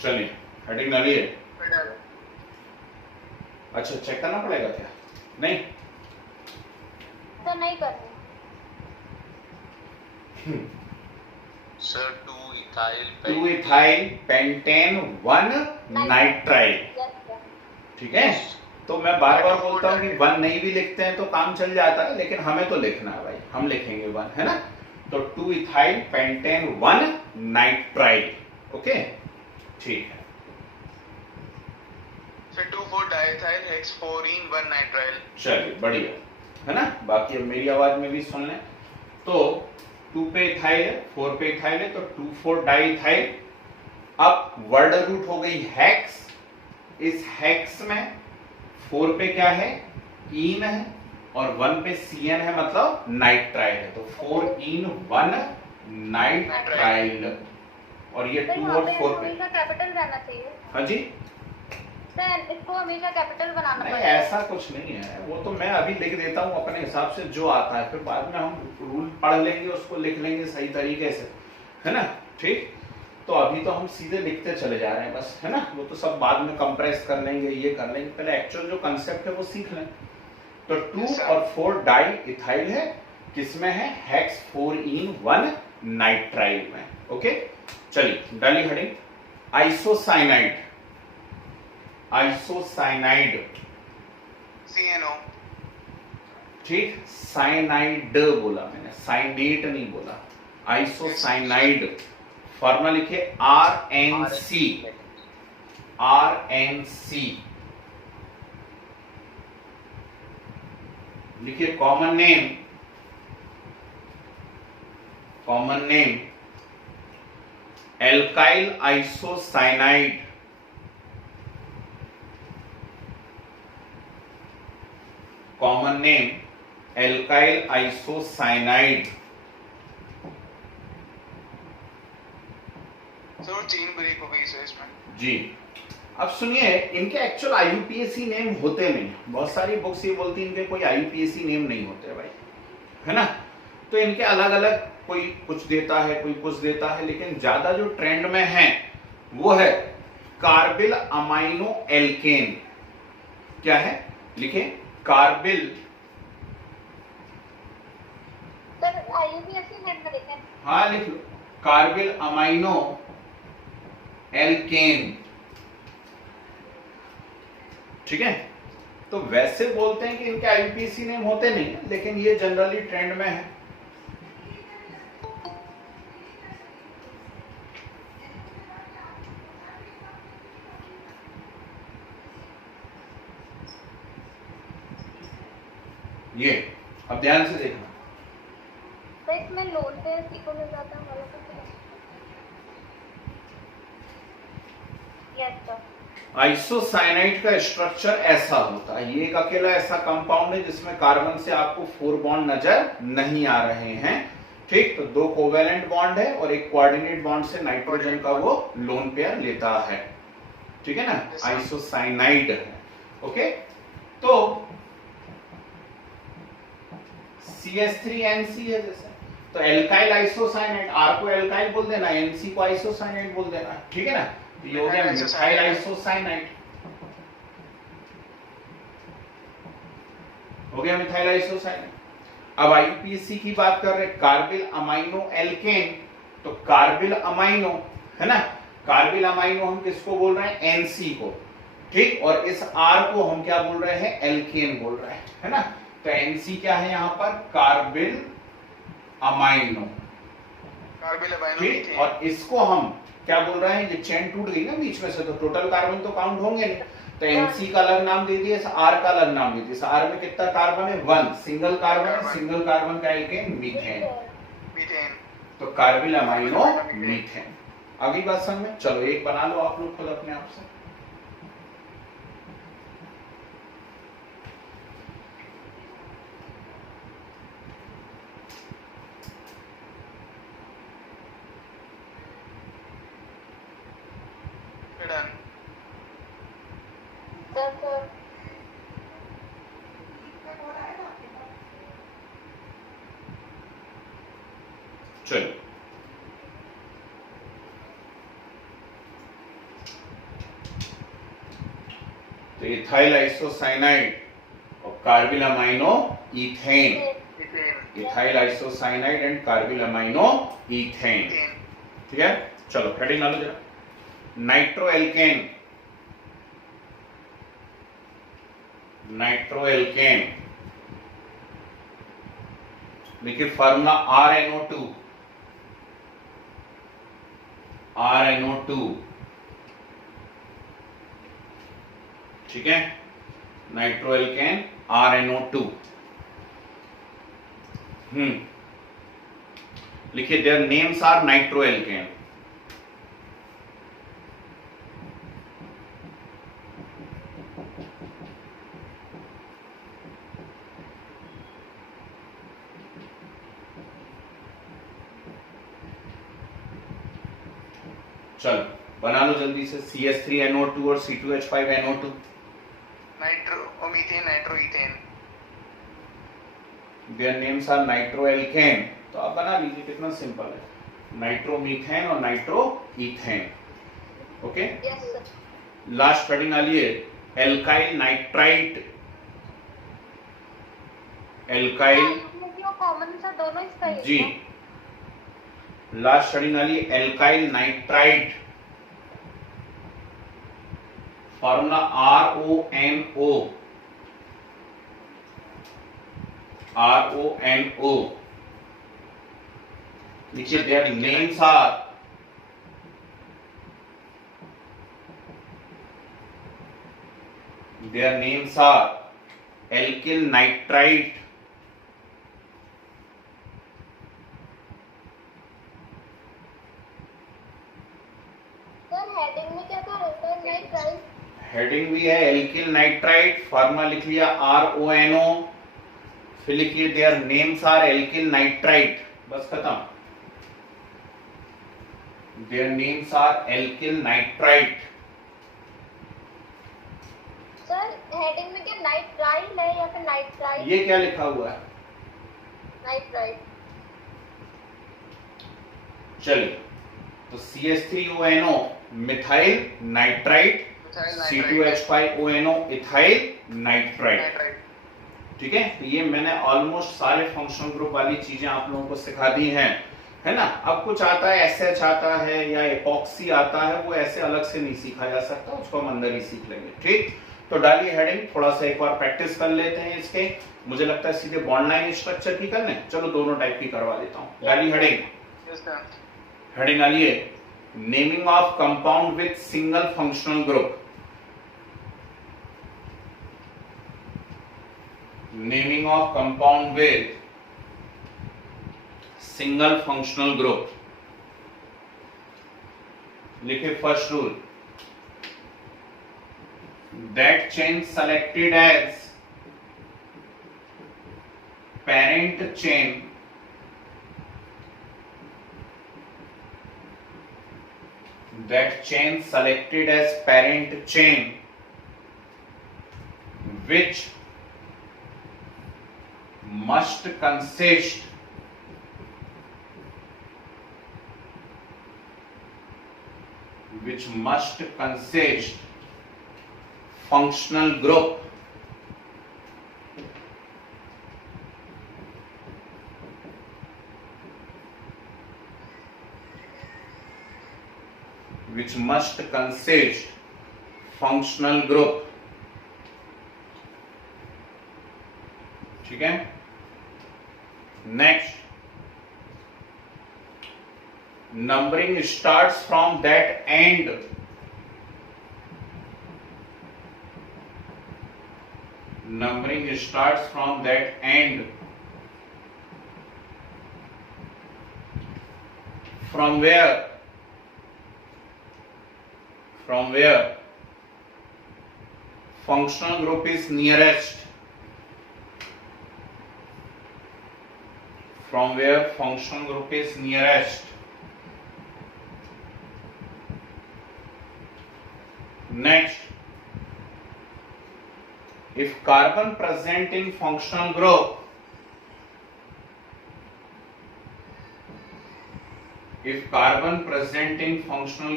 चलिए हेडिंग डालिए। अच्छा चेक करना पड़ेगा क्या, नहीं तो नहीं करनी। Sir, 2 इथाइल पेंटेन 1 नाइट्राइल, ठीक है। तो मैं बार बार बोलता हूँ कि 1 नहीं भी लिखते हैं तो काम चल जाता है, लेकिन हमें तो लिखना है भाई, हम लिखेंगे 1, है ना। तो 2 इथाइल पेंटेन 1 नाइट्राइल, ओके, ठीक है। फिर 2,4 डाइथाइल हेक्स 4ene 1 नाइट्राइल। चलिए बढ़िया है ना। बाकी अब मेरी आवाज में भी सुन लें। तो 2 पे इथाइल है, 4 पे इथाइल है, तो 2,4 डाइथाइल। अब वर्ड रूट हो गई हेक्स, इस हेक्स में 4 पे क्या है, इन है, और 1 पे CN है, मतलब नाइट्राइल है, तो 4ene 1 नाइट्राइल। और ये 2 और 4 पे हमेशा कैपिटल रहना चाहिए। हाँ जी, सर इसको हमेशा कैपिटल बनाना नहीं पड़ेगा। ऐसा कुछ नहीं है, वो तो मैं अभी लिख देता हूँ अपने हिसाब से जो आता है, फिर बाद में हम रूल पढ़ लेंगे, उसको लिख लेंगे सही तरीके से, है ना, ठीक। तो अभी तो हम सीधे लिखते चले जा रहे हैं बस, है ना, वो तो सब बाद में कंप्रेस कर लेंगे, ये कर लेंगे, पहले एक्चुअल जो कंसेप्ट है वो सीख लें। तो 2 और 4 डाई इथाइल है, किसमें है, हेक्स 4ene 1 नाइट्राइल में, ओके। चलिए डाली हेडिंग आइसोसाइनाइड, CNO ठीक, साइनाइड बोला मैंने, साइनेट नहीं बोला, आइसोसाइनाइड। फॉर्मूला लिखिए RNC, RNC लिखिए। Common name, common name alkyl isocyanide, common name alkyl isocyanide. Sir chain break हो गई सर इसमें। जी, अब सुनिए, इनके एक्चुअल IUPAC नेम होते नहीं। बहुत सारी बुक्स ये बोलती हैं इनके कोई IUPAC नेम नहीं होते भाई, है ना। तो इनके अलग अलग, कोई कुछ देता है, कोई कुछ देता है, लेकिन ज्यादा जो ट्रेंड में है वो है कार्बिल अमाइनो एल्केन। क्या है, लिखे कार्बिल, सर IUPAC नेम में लिखें। हाँ लिख लो, कार्बिल अमाइनो एल्केन। ठीक है, तो वैसे बोलते हैं कि इनके IUPAC नेम होते नहीं है, लेकिन ये जनरली ट्रेंड में है। ये अब ध्यान से देखना, तो इसमें लोन पे सीको मिल जाता है हमारे को। Yes sir. आइसोसाइनाइड का स्ट्रक्चर ऐसा होता है, ये एक अकेला ऐसा कंपाउंड है जिसमें कार्बन से आपको 4 बॉन्ड नजर नहीं आ रहे हैं। ठीक, तो 2 कोवेलेंट बॉन्ड है और एक कोऑर्डिनेट बॉन्ड से नाइट्रोजन का वो लोन पेयर लेता है। ठीक है ना, आइसोसाइनाइड है। ओके, तो CH3NC है जैसे, तो एल्काइल आइसोसाइनाइड, R को एल्काइल बोल देना, NC को आइसोसाइनाइड बोल देना। ठीक है ना, ये हो गया मिथाइल आइसोसाइनाइड, हो गया मिथाइल आइसोसाइनाइड। अब IUPAC की बात कर रहे हैं, कार्बिल अमाइनो एल्केन, तो कार्बिल अमाइनो है ना, कार्बिल अमाइनो हम किसको बोल रहे हैं, NC को। ठीक, और इस R को हम क्या बोल रहे हैं, एल्केन बोल रहे हैं, है ना। तो NC क्या है यहां पर, कार्बिल अमाइनो। कार्बिल अमाइनो ठीक, मीथेन। और इसको हम क्या बोल रहे हैं, ये चेन टूट गई ना बीच में से, तो टोटल कार्बन तो काउंट होंगे नहीं, तो NC का अलग नाम दे दिया, R का अलग नाम दे दिया। R में कितना कार्बन है, 1 सिंगल कार्बन, सिंगल कार्बन का एल्केन मीथेन, मीथेन। तो कार्बिल अमाइनो मीथेन। अगली बात समझ में, चलो एक बना लो आप लोग खुद अपने आप से। डन। सर चलो, तो इथाइल आइसोसाइनाइड और carbyl amino ethane, methane. Ethyl isocyanide and carbyl amino ethane. Methane. ठीक है, चलो हेडिंग डालो जरा, नाइट्रोएल्केन, नाइट्रोएल्केन देखिए, फार्मूला RNO2, RNO2। ठीक है, नाइट्रोएल्केन RNO2। लिखिए, देयर नेम्स आर नाइट्रोएल्केन। चलो बना लो जल्दी से, CH3NO2 और C2H5NO2। Nitro methane, nitro ethane. Their names are nitroalkane, तो आप बना लीजिए, कितना सिंपल है, नाइट्रोमीथेन और nitro ethane. Okay, yes sir. Last heading आ लिए, एल्काइल नाइट्राइट, एल्काइल, कॉमन सा दोनों इसका ही है जी, क्या? लास्ट हेडिंग आ लिए, alkyl nitrite, formula RONO। RONO. देखिए their names are alkyl nitrite, sir heading में क्या था सर? नाइट्राइट। हेडिंग भी है एल्किल नाइट्राइट, फार्मा लिख लिया RONO, फिर लिखिए their names are alkyl nitrite, बस खत्म। Their names are alkyl nitrite. Sir heading में क्या नाइट्राइल है या फिर नाइट्राइट? ये क्या लिखा हुआ है? नाइट्राइट। चलिए, तो CH3ONO methyl nitrite, C2H5ONO ethyl nitrite. ठीक है, तो ये मैंने ऑलमोस्ट सारे फंक्शनल ग्रुप वाली चीजें आप लोगों को सिखा दी हैं, है ना। अब कुछ आता है SH आता है या एपॉक्सी आता है, वो ऐसे अलग से नहीं सीखा जा सकता, उसको हम अंदर ही सीख लेंगे। ठीक, तो डालिए हेडिंग, थोड़ा सा एक बार प्रैक्टिस कर लेते हैं इसके। मुझे लगता है सीधे बॉन्ड लाइन स्ट्रक्चर की कर लें, चलो दोनों टाइप की करवा देता हूँ। डालिए हेडिंग, हेडिंग डालिए naming of compound with single functional group. Naming of compound with single functional group. लिखे first rule, that chain selected as parent chain which must consist functional group ठीक है। Next, numbering starts from that and from where functional group is nearest, next, if carbon present in functional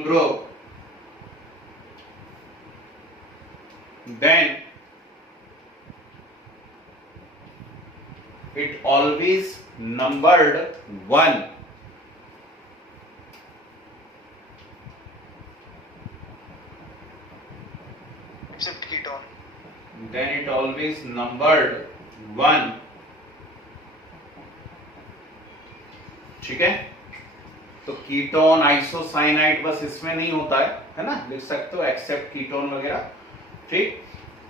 group then it always numbered 1. Except ketone. Then it always numbered 1. ठीक है, तो ketone isocyanide बस इसमें नहीं होता है ना, लिख सकते हो एक्सेप्ट कीटोन वगैरह, ठीक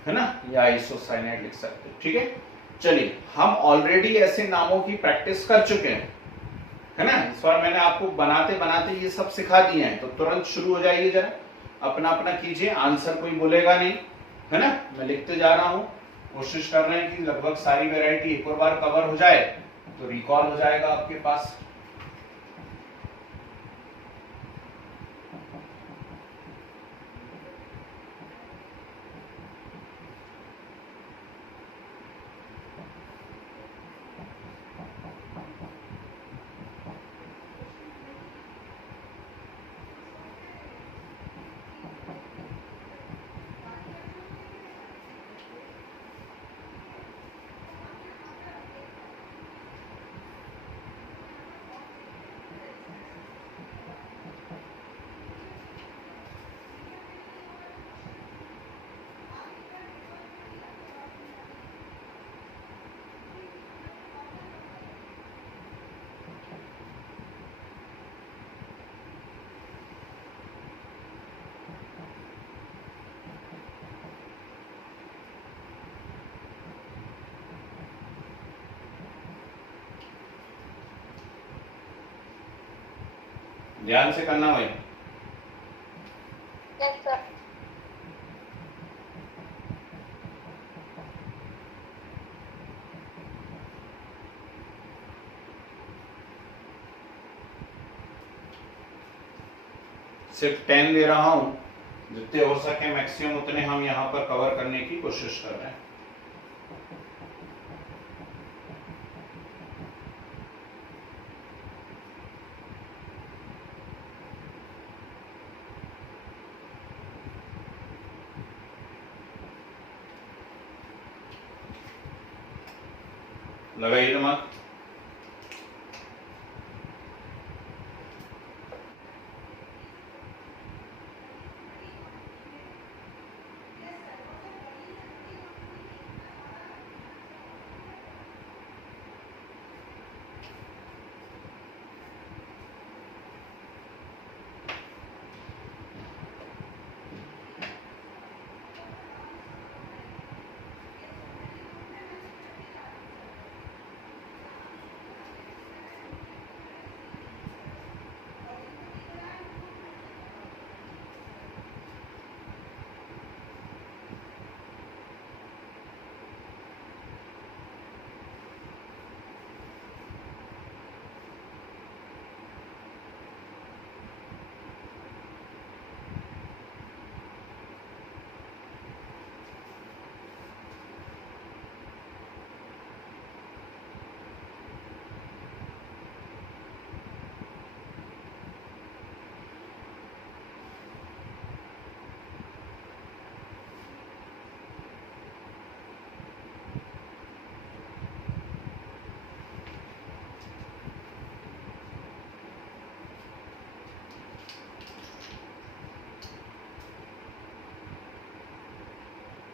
है ना, या आइसोसाइनाइड लिख सकते हो। ठीक है, चलिए हम ऑलरेडी ऐसे नामों की प्रैक्टिस कर चुके हैं, है ना। इस बार मैंने आपको बनाते बनाते ये सब सिखा दिए हैं, तो तुरंत शुरू हो जाइए, जरा अपना अपना कीजिए, आंसर कोई बोलेगा नहीं, है ना। मैं लिखते जा रहा हूँ, कोशिश कर रहे हैं कि लगभग सारी वैरायटी एक और बार कवर हो जाए, तो रिकॉल हो जाएगा आपके पास। ध्यान से करना भाई। Yes sir. सिर्फ 10 दे रहा हूं, जितने हो सके मैक्सिमम उतने हम यहाँ पर कवर करने की कोशिश कर रहे हैं। लगाइए दिमाग।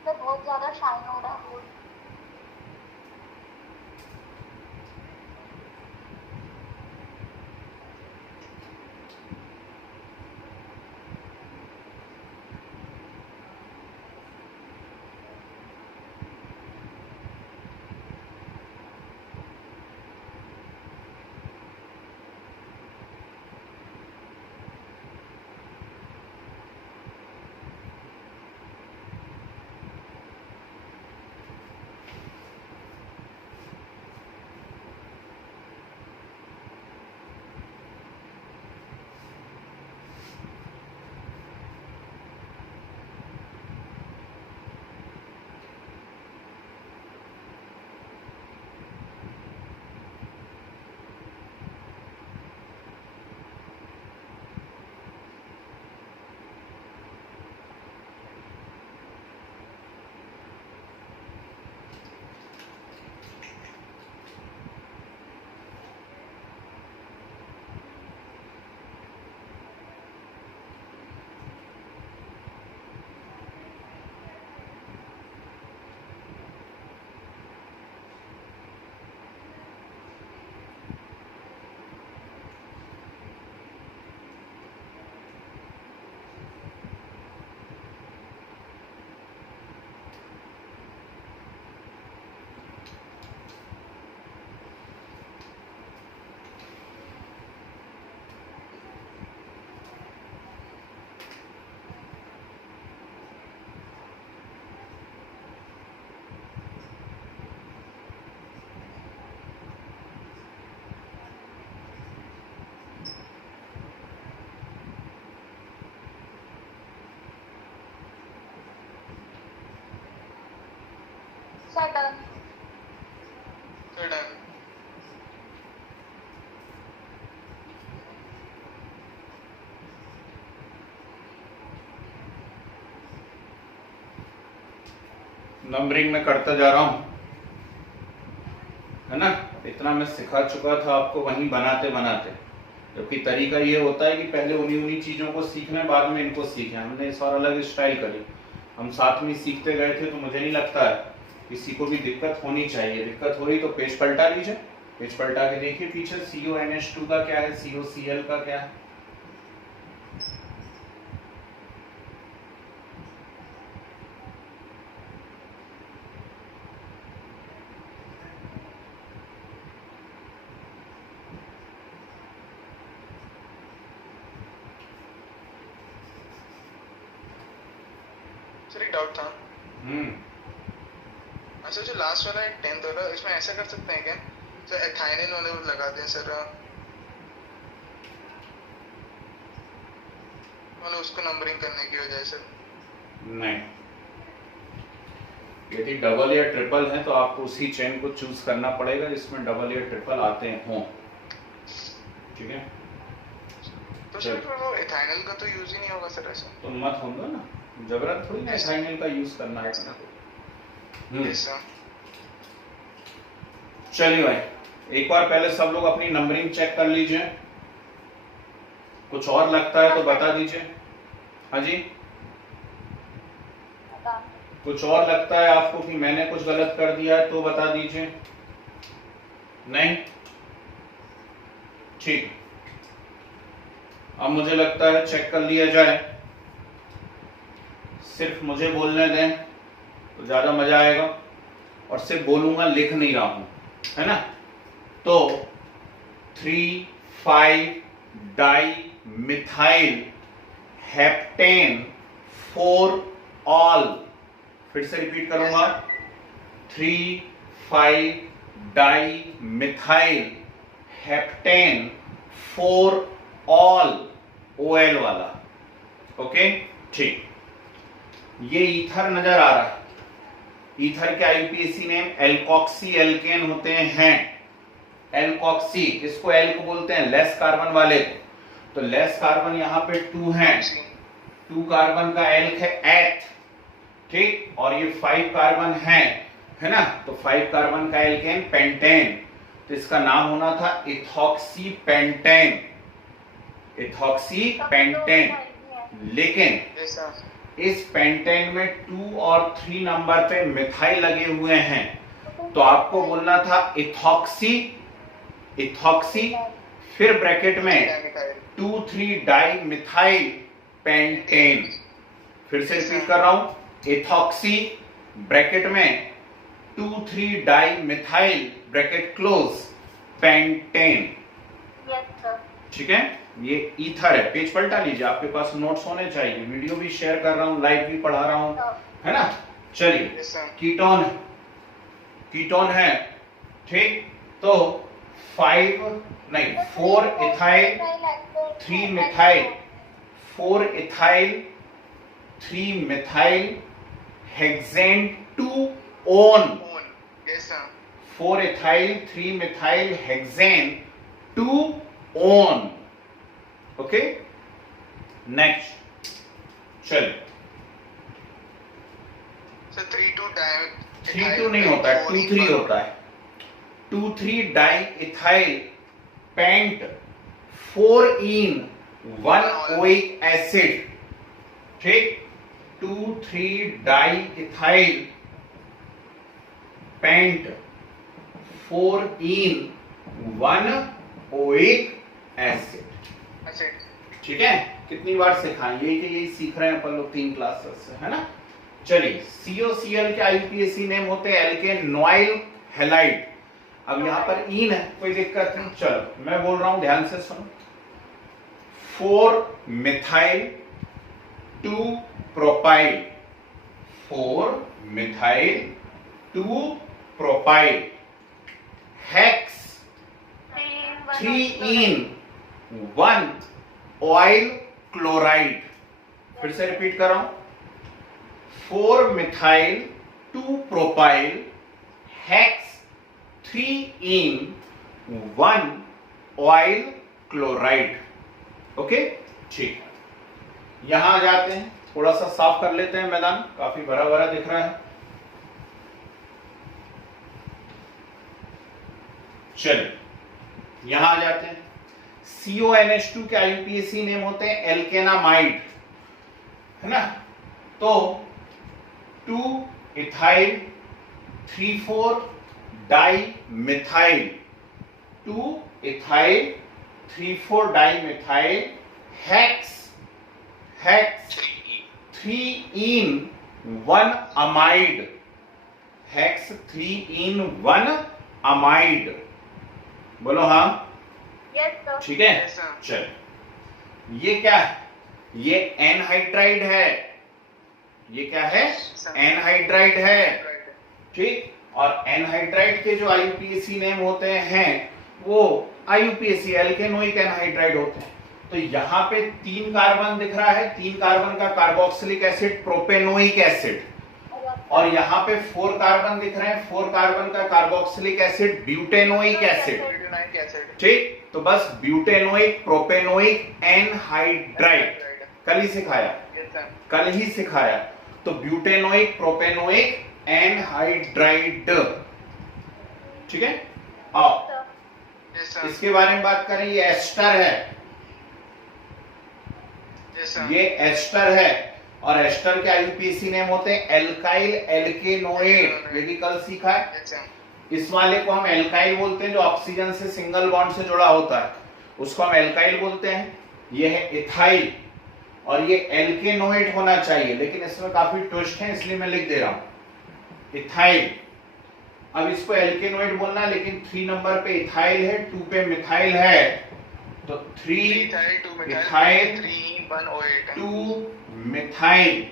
सर बहुत ज्यादा शाइन हो रहा है। Sir done. Sir done. Numbering में करता जा रहा हूं, है ना। इतना मैं सिखा चुका था आपको वहीं बनाते बनाते, जबकि तरीका ये होता है कि पहले उन्हीं उन्हीं चीजों को सीखना, बाद में इनको सीखना। हमने इस बार अलग स्टाइल करी, हम साथ में सीखते गए थे, तो मुझे नहीं लगता है किसी को भी दिक्कत होनी चाहिए। दिक्कत हो रही तो पेज पलटा लीजिए, पेज पलटा के देखिए पीछे CONH2 का क्या है, COCl का क्या है। एक डाउट था। हम्म अच्छा, जो लास्ट वाला है 10th वाला, इसमें ऐसा कर सकते हैं क्या सर, एथाइनिन वाले वो लगा दें सर, मतलब उसको नंबरिंग करने की वजह से? नहीं, यदि डबल या ट्रिपल है तो आपको उसी चेन को चूज करना पड़ेगा जिसमें डबल या ट्रिपल आते हों। ठीक है, तो सर फिर वो एथाइनल का तो यूज ही नहीं होगा सर ऐसा? तो मत होगा ना, जबरत थोड़ी ना एथाइनिल का यूज करना है। Yes sir. चलिए भाई, एक बार पहले सब लोग अपनी नंबरिंग चेक कर लीजिए, कुछ और लगता है तो बता दीजिए। हाँ जी, कुछ और लगता है आपको कि मैंने कुछ गलत कर दिया है तो बता दीजिए। नहीं, ठीक, अब मुझे लगता है चेक कर लिया जाए, सिर्फ मुझे बोलने दें तो ज्यादा मजा आएगा, और सिर्फ बोलूंगा, लिख नहीं रहा हूं, है ना। तो 3,5 डाई मिथाइल हेप्टेन 4 ऑल, फिर से रिपीट करूंगा, 3,5 di methyl heptane 4 all, OL वाला। ओके, ठीक, ये ईथर नजर आ रहा है। ईथर के आईयूपीएसी नेम एल्कोक्सी एल्केन होते हैं। एल्कोक्सी, इसको एल को बोलते हैं, लेस कार्बन वाले को। तो लेस कार्बन यहाँ पे 2 हैं, 2 कार्बन का एल्क है एथ, ठीक, और ये 5 कार्बन है ना, तो 5 कार्बन का एल्केन पेंटेन, तो इसका नाम होना था इथॉक्सी पेंटेन, इथॉक्सी पेंटेन। लेकिन इस पेंटेन में 2 और 3 नंबर पे मिथाइल लगे हुए हैं, तो आपको बोलना था इथॉक्सी, इथॉक्सी, फिर ब्रैकेट में 2,3 डाई मिथाइल पेंटेन। फिर से रिपीट कर रहा हूं, इथॉक्सी ब्रैकेट में 2,3 di methyl bracket close pentane. ठीक है, ये ईथर है। पेज पलटा लीजिए, आपके पास नोट्स होने चाहिए, वीडियो भी शेयर कर रहा हूं, लाइव भी पढ़ा रहा हूं, है ना। चलिए, कीटोन, कीटोन है, ठीक, तो 4 ethyl 3 methyl, 4 ethyl 3 methyl hexane 2 one, 4 ethyl 3 methyl hexane 2 one. Okay, next, चलिए, 3,2 नहीं होता है, 2,3 होता है, 2,3 di ethyl pent 4 1 oic acid, ठीक, 2,3 di ethyl pent 4 1 oic acid. ठीक है, कितनी बार सिखाएं, यही सीख रहे हैं अपन लोग 3 क्लासेस से, है ना। चलिए, COCl के आईयूपीएसी नेम होते हैं एल्केन नोइल हैलाइड। अब यहां पर इन है, कोई दिक्कत नहीं, चलो मैं बोल रहा हूं, ध्यान से सुनो। 4 methyl 2 propyl, 4 methyl 2 propyl hex 3 1 oil chloride. फिर से रिपीट कर रहा हूं, 4 methyl 2 propyl hex 3 1 oil chloride. Okay, ठीक, यहां आ जाते हैं, थोड़ा सा साफ कर लेते हैं मैदान, काफी भरा भरा दिख रहा है। चलिए, यहां आ जाते हैं, CONH2 के आईयूपीएसी नेम होते हैं एल्केनामाइड, है ना। तो 2 ethyl 3,4 di methyl, 2 ethyl 3,4 di methyl hex 3 1 amide, hex 3 1 amide. बोलो हाँ, ठीक है। चल, ये क्या है, ये एनहाइड्राइड है, ये क्या है? एनहाइड्राइड है, ठीक। और एनहाइड्राइड के जो आईयूपीएसी नेम होते हैं वो आईयूपीएसी एल्केनोइक एनहाइड्राइड होते हैं। तो यहाँ पे 3 कार्बन दिख रहा है, 3 कार्बन का कार्बोक्सिलिक एसिड प्रोपेनोइक एसिड, और यहाँ पे 4 कार्बन दिख रहे हैं, 4 कार्बन का कार्बोक्सिलिक एसिड ब्यूटेनोइक एसिड, ठीक। तो बस ब्यूटेनोइक प्रोपेनोइक एनहाइड्राइड कल ही सिखाया। तो ब्यूटेनोइक प्रोपेनोइक एनहाइड्राइड, ठीक है। आओ इसके बारे में बात करें। ये एस्टर है, ये एस्टर है, और एस्टर के आईयूपीएसी नेम होते हैं एल्काइल एल्केनोएट, ये भी कल सीखा है। इस वाले को हम एल्काइल बोलते हैं, जो ऑक्सीजन से सिंगल बॉन्ड से जुड़ा होता है उसको हम एल्काइल बोलते हैं। ये है इथाइल, और ये एल्केनोएट होना चाहिए, लेकिन इसमें काफी ट्विस्ट है इसलिए मैं लिख दे रहा हूं इथाइल। अब इसको एल्केनोएट बोलना, लेकिन 3 नंबर पे इथाइल है, 2 पे मिथाइल है, तो 3 इथाइल 2 मिथाइल,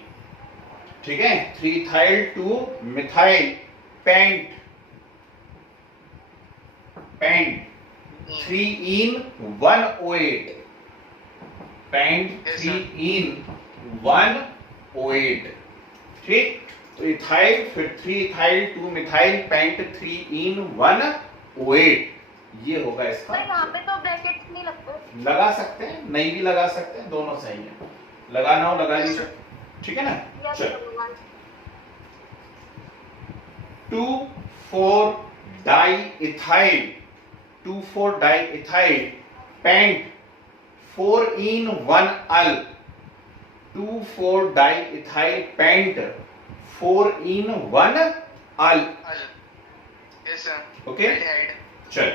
ठीक है। 3 इथाइल 2 मिथाइल पेंट, 3 इन 1 OH, पेंट 3 इन 1 OH, ठीक। तो इथाइल, फिर 3 इथाइल 2 मिथाइल पेंट 3 इन 1 OH, ये होगा इसका। यहाँ पे तो ब्रैकेट्स नहीं लगते। लगा सकते हैं, नहीं भी लगा सकते हैं, दोनों सही है। लगाना हो लगा लीजिए, ठीक है ना। चलो 2,4 डाइइथाइल, 2,4 डाइइथाइल पेंट 4 इन 1 अल, 2,4 डाइइथाइल पेंट 4 इन 1 अल, ओके। चल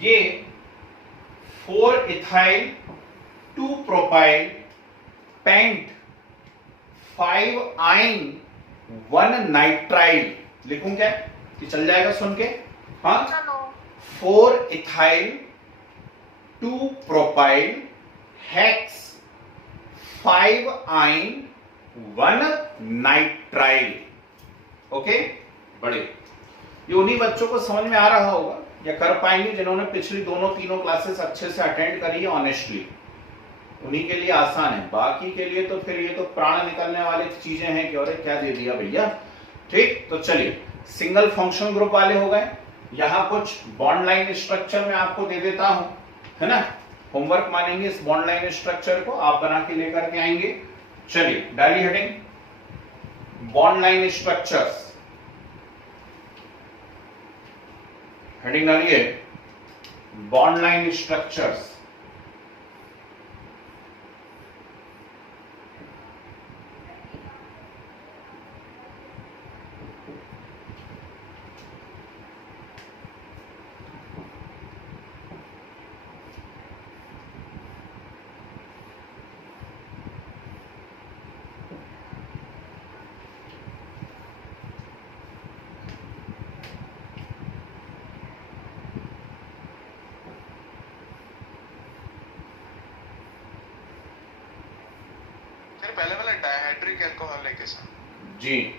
ये 4 इथाइल 2 प्रोपाइल पेंट 5 आइन 1 नाइट्राइल, लिखूं क्या कि चल जाएगा सुन के? हाँ, 4 इथाइल 2 प्रोपाइल हेक्स 5 आइन 1 नाइट्राइल, ओके। बड़े ये उन्हीं बच्चों को समझ में आ रहा होगा या कर पाएंगे जिन्होंने पिछली तीनों क्लासेस अच्छे से अटेंड करी है ऑनेस्टली, उन्हीं के लिए आसान है। बाकी के लिए तो फिर ये तो प्राण निकलने वाली चीजें हैं कि अरे क्या दे दिया भैया, ठीक। तो चलिए सिंगल फंक्शनल ग्रुप वाले हो गए। यहाँ कुछ बॉन्ड लाइन स्ट्रक्चर में आपको दे देता हूं, है ना। होमवर्क मानेंगे इस बॉन्ड लाइन स्ट्रक्चर को, आप बना के लेकर के आएंगे। चलिए डाली heading bond line structures, heading डालिए बॉन्ड लाइन स्ट्रक्चर्स। पहले वाला डायहाइड्रिक अल्कोहल है कैसा? जी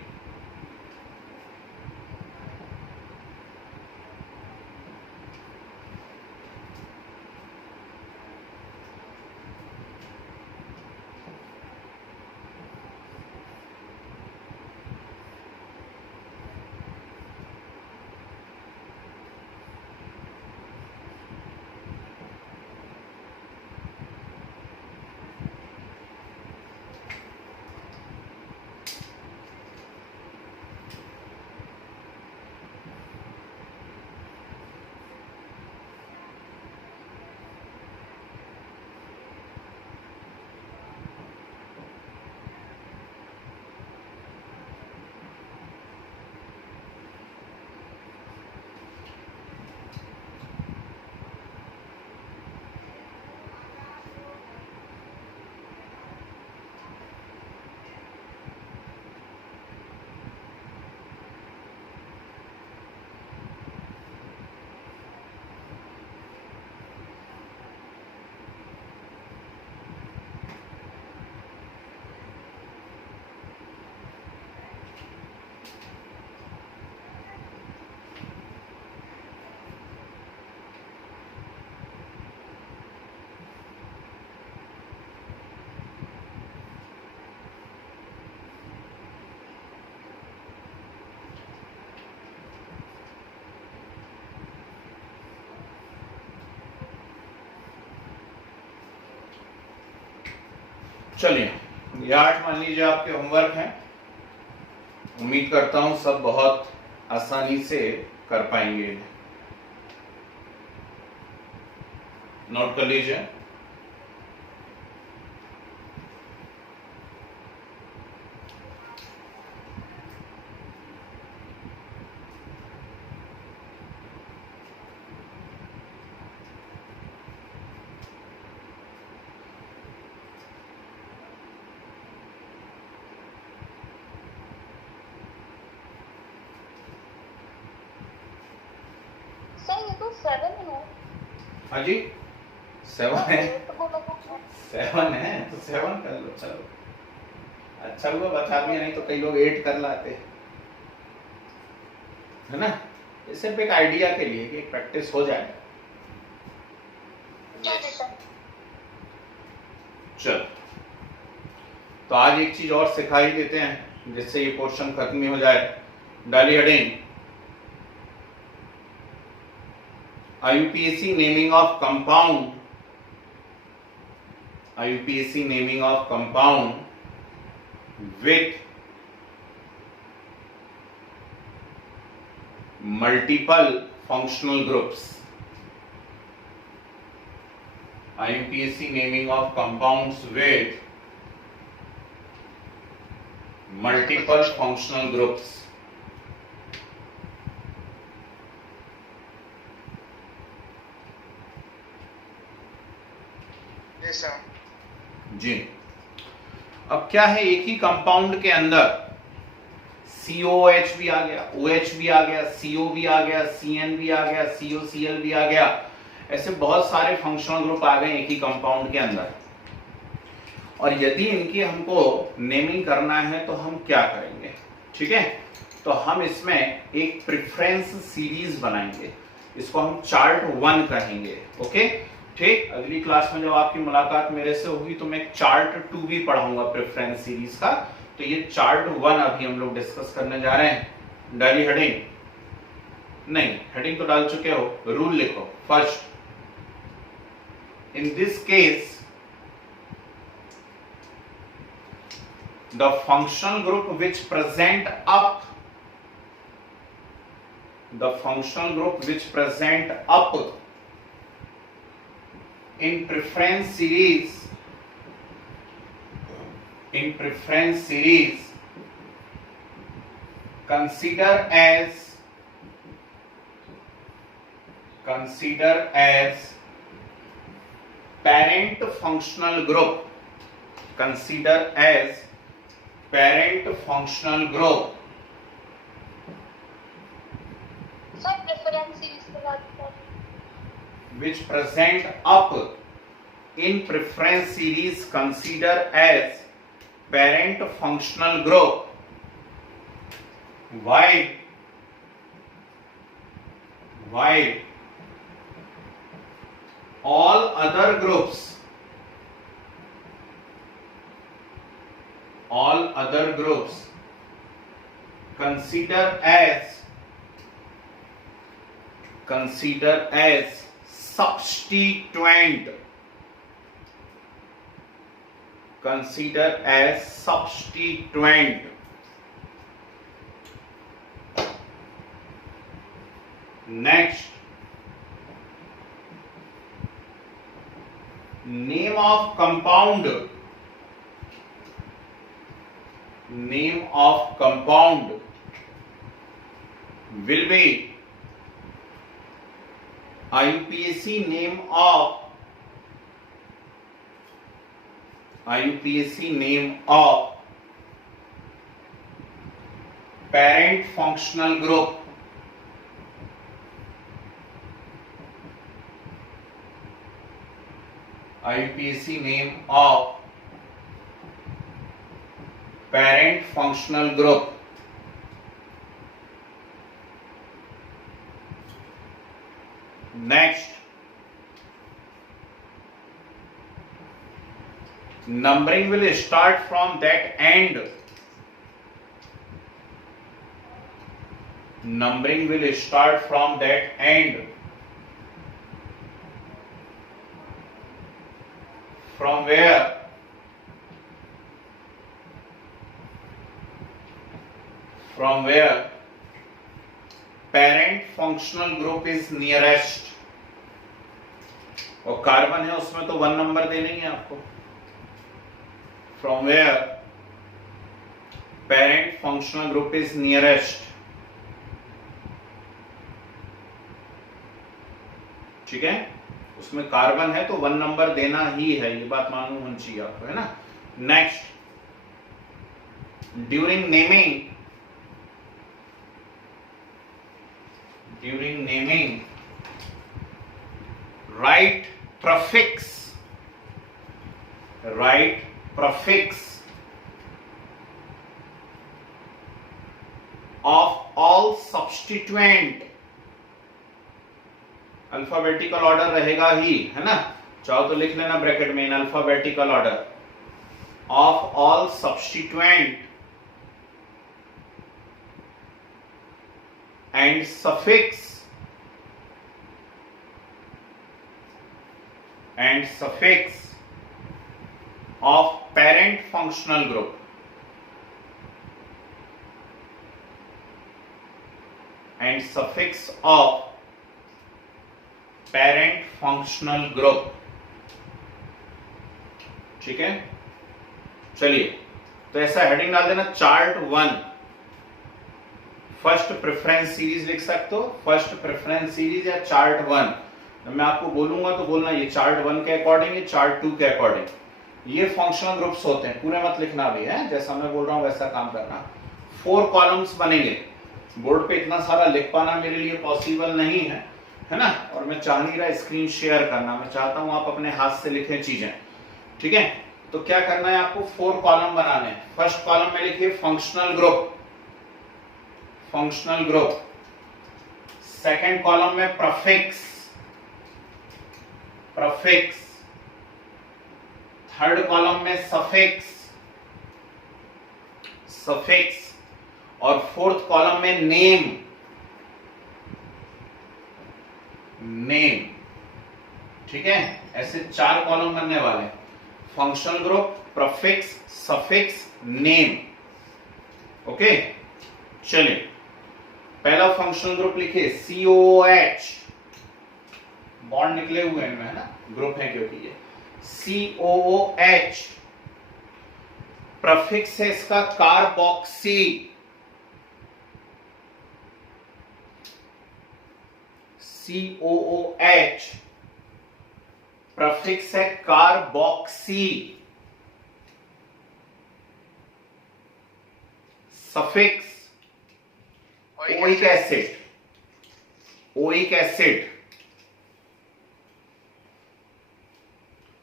चलिए, ये 8 मान लीजिए आपके होमवर्क हैं। उम्मीद करता हूं सब बहुत आसानी से कर पाएंगे। नोट कर लीजिए। सर ये तो 7 है। हाँ जी, 7 है। 8 बोला था। 7 है तो 7 कर लो। चलो, अच्छा हुआ बता दिया, नहीं तो कई लोग 8 कर लाते, है ना। ये सिर्फ एक आइडिया के लिए कि एक प्रैक्टिस हो जाए। Yes. चलो, तो आज एक चीज और सिखाई देते हैं जिससे ये पोर्शन खत्म ही हो जाए। डाली heading IUPAC naming of compound, IUPAC naming of compound with multiple functional groups. IUPAC naming of compounds with multiple functional groups. Yes, sir. जी, अब क्या है, एक ही कंपाउंड के अंदर COOH भी आ गया, OH भी आ गया, CO भी आ गया, CN भी आ गया, COCl भी आ गया, ऐसे बहुत सारे फंक्शनल ग्रुप आ गए एक ही कंपाउंड के अंदर। और यदि इनकी हमको नेमिंग करना है तो हम क्या करेंगे? ठीक है, तो हम इसमें एक प्रेफरेंस सीरीज बनाएंगे, इसको हम चार्ट 1 कहेंगे। ओके, ठीक। अगली क्लास में जब आपकी मुलाकात मेरे से होगी तो मैं चार्ट 2 भी पढ़ाऊंगा प्रेफरेंस सीरीज का। तो ये चार्ट 1 अभी हम लोग डिस्कस करने जा रहे हैं। डाली हेडिंग, नहीं हेडिंग तो डाल चुके हो, रूल लिखो। First, in this case the functional group which present up, the functional group which present up in preference series, consider as parent functional group, consider as parent functional group sir preference series के बाद sir which present up in preference series, consider as parent functional group while all other groups consider as substituent, consider as substituent. Next, name of compound will be IUPAC name of parent functional group, IUPAC name of parent functional group. Next, numbering will start from that end. Numbering will start from that end. From where? from where parent functional group is nearest, और carbon है उसमें तो 1 number देना ही है आपको। from where parent functional group is nearest, ठीक है, उसमें कार्बन है तो 1 नंबर देना ही है, ये बात मालूम होनी चाहिए आपको, है ना। Next, during naming write prefix of all substituent, alphabetical order रहेगा ही, है ना, चाहो तो लिख लेना ब्रैकेट में, in alphabetical order of all substituent and suffix of parent functional group, and suffix of parent functional group, ठीक है। चलिए, तो ऐसा हेडिंग डाल देना, चार्ट 1 फर्स्ट प्रेफरेंस सीरीज लिख सकते हो, फर्स्ट प्रेफरेंस सीरीज या चार्ट 1। मैं आपको बोलूंगा तो बोलना ये चार्ट 1 के अकॉर्डिंग, ये चार्ट 2 के अकॉर्डिंग, ये फंक्शनल ग्रुप्स होते हैं, पूरे मत लिखना भी है, जैसा मैं बोल रहा हूं वैसा काम करना। 4 कॉलम्स बनेंगे, बोर्ड पे इतना सारा लिख पाना मेरे लिए पॉसिबल नहीं है ना, और मैं चाह नहीं रहा स्क्रीन शेयर करना, मैं चाहता हूं आप अपने हाथ से लिखें चीजें, ठीक है। तो क्या करना है आपको, 4 कॉलम बनाने हैं। फर्स्ट कॉलम में लिखिए फंक्शनल ग्रुप, सेकेंड कॉलम में प्रफिक्स, थर्ड कॉलम में सफिक्स, और फोर्थ कॉलम में नेम, ठीक है। ऐसे 4 कॉलम बनने वाले, functional group, prefix, suffix, name, okay. चलिए, पहला फंक्शनल ग्रुप लिखिए COOH, बॉन्ड निकले हुए हैं, है ना, ग्रुप है क्योंकि ये COOH, प्रफिक्स है इसका कार्बोक्सी, COOH, प्रफिक्स है carboxy, suffix oic acid,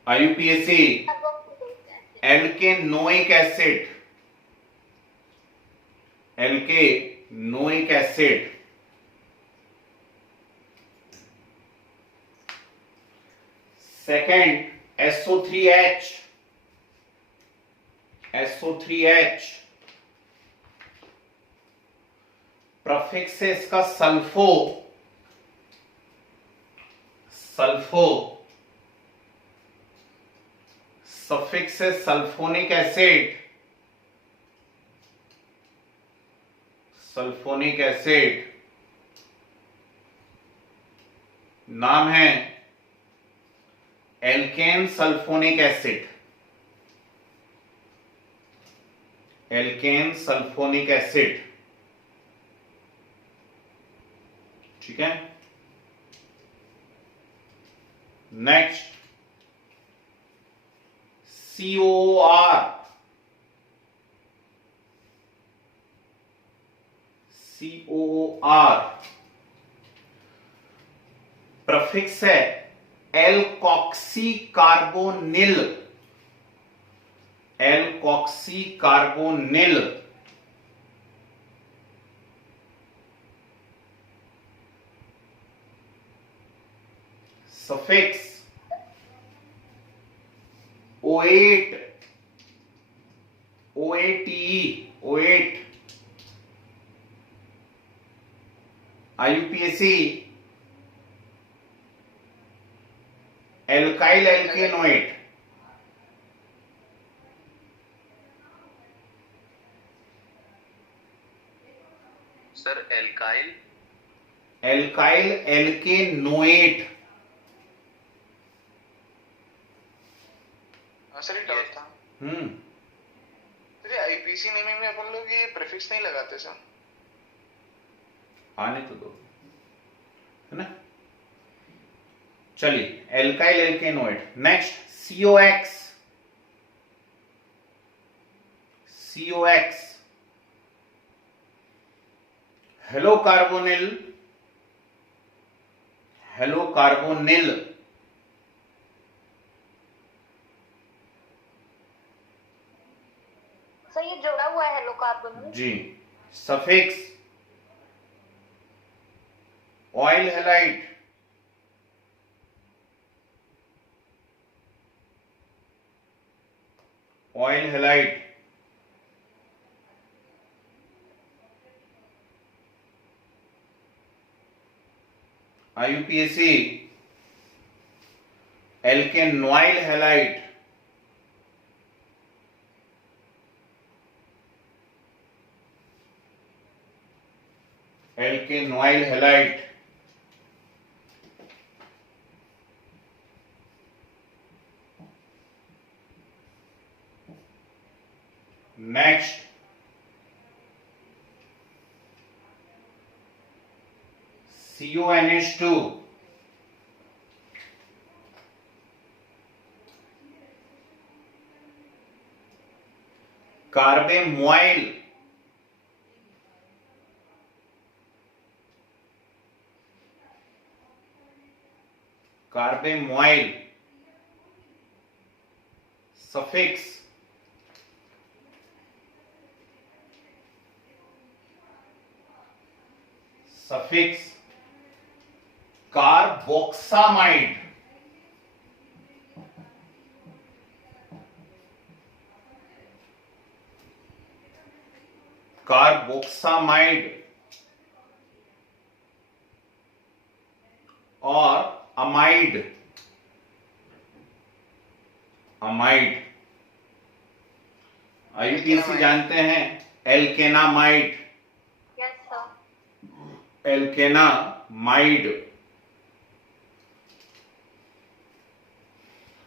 IUPAC alkanoic acid, second SO3H, prefix है इसका सल्फो, सफिक्स है सल्फोनिक एसिड, नाम है एल्केन सल्फोनिक एसिड, ठीक है। नेक्स्ट COOR, प्रफिक्स है alkoxy carbonyl, suffix OATE, IUPAC alkyl alkanoate, Alkyl. Alkyl alkanoate. हाँ सर, ये डाउट था। सर ये आईपीसी नेमिंग में अपन लोग ये प्रीफिक्स नहीं लगाते सर। आने तो दो, है ना। चलिए, alkyl alkanoate. Next COX। COX halo carbonyl. Halo carbonyl. Sir ये जोड़ा हुआ है हेलो कार्बन। जी। Suffix oyl halide. Oyl halide. IUPAC alkanoyl halide. Alkanoyl halide. Next CONH2 carbamoyl. Carbamoyl. Suffix suffix carboxamide. Carboxamide और अमाइड। अमाइड। IUPAC जानते हैं alkanamide. Yes sir. Alkanamide.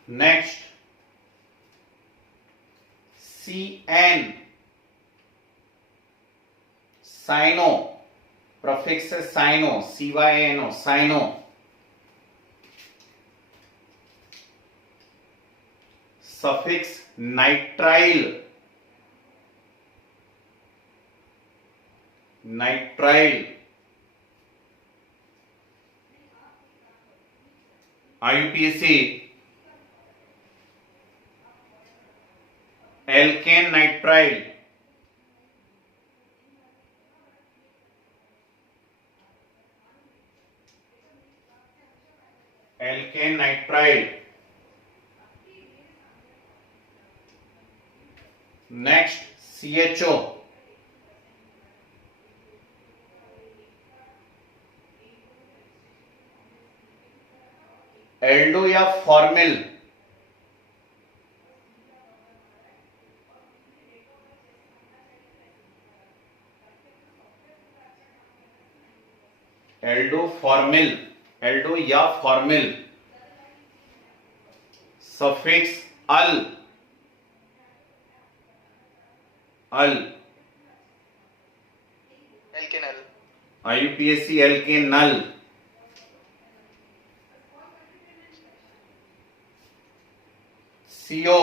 Next CN cyano. Prefix से cyano, CYNO cyano. Suffix nitrile. Nitrile. IUPAC alkane nitrile. Alkane nitrile. Next CHO aldo या formal. Aldo formyl. Aldo या formyl. Suffix al. Al. Alkanal. IUPAC alkanal. CO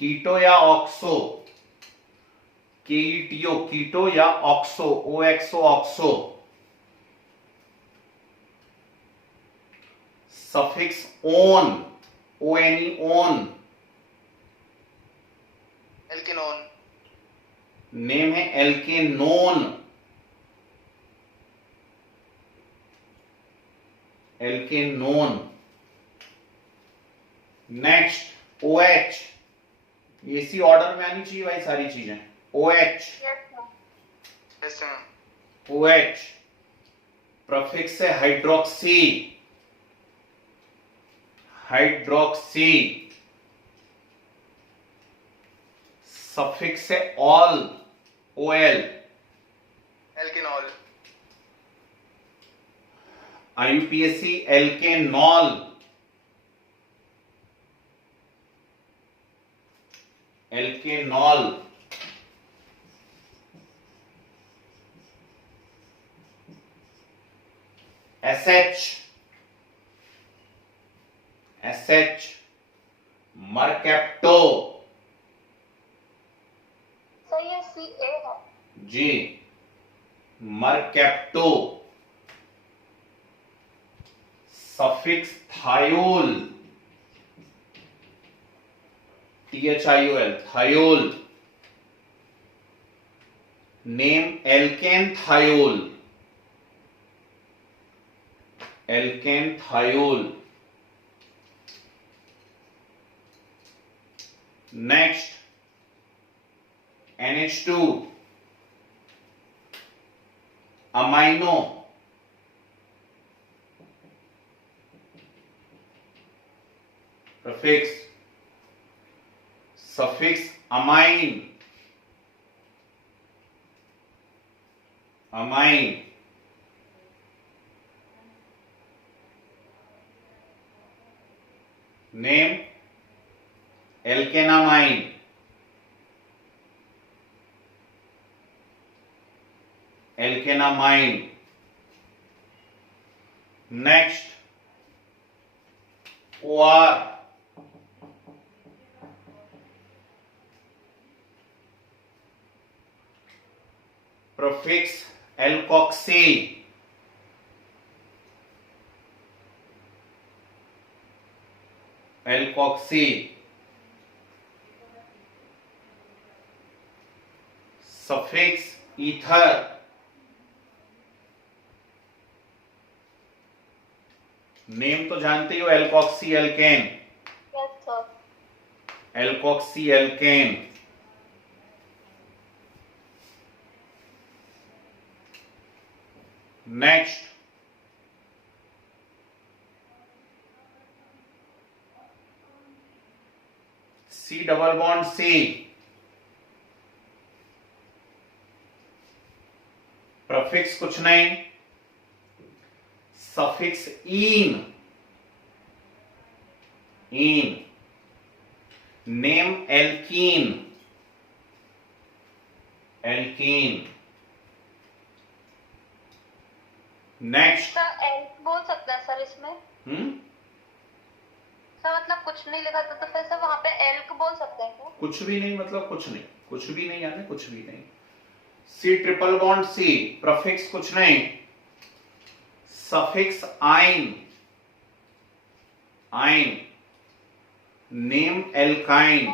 keto या oxo. KETO keto या oxo. OXO oxo. Suffix one. ONE one. Alkanone. Name है alkanone. Alkanone. Next OH। इसी order में आनी चाहिए भाई सारी चीजें। OH। Yes sir. OH prefix से हाइड्रोक्सी। हाइड्रोक्सी। सफिक्स है ol, OL। Alkanol, IUPAC alkanol, alkanol. SH mercapto, sir ये CA है। जी mercapto. Suffix thiol, THIOL, thiol. Name alkene thiol, alkane thiol. Next NH2 amino, prefix suffix amine, amine. Name alkanamine, alkanamine. Next OR prefix alkoxy, alkoxy. Suffix ether, name तो जानते हो alkoxy alkane, yes sir. Alkoxy alkane. Next C double bond C, prefix कुछ नहीं, suffix ene, ene. Name alkene, alkene. Next sir एल्क बोल सकते हैं sir इसमें? सर मतलब कुछ नहीं लिखा था तो फिर सर वहाँ पे एल्क बोल सकते हैं क्या? कुछ भी नहीं मतलब कुछ नहीं, कुछ भी नहीं यानी कुछ भी नहीं। C triple bond C, prefix कुछ नहीं, सफिक्स आइन, आइन। Name alkyne,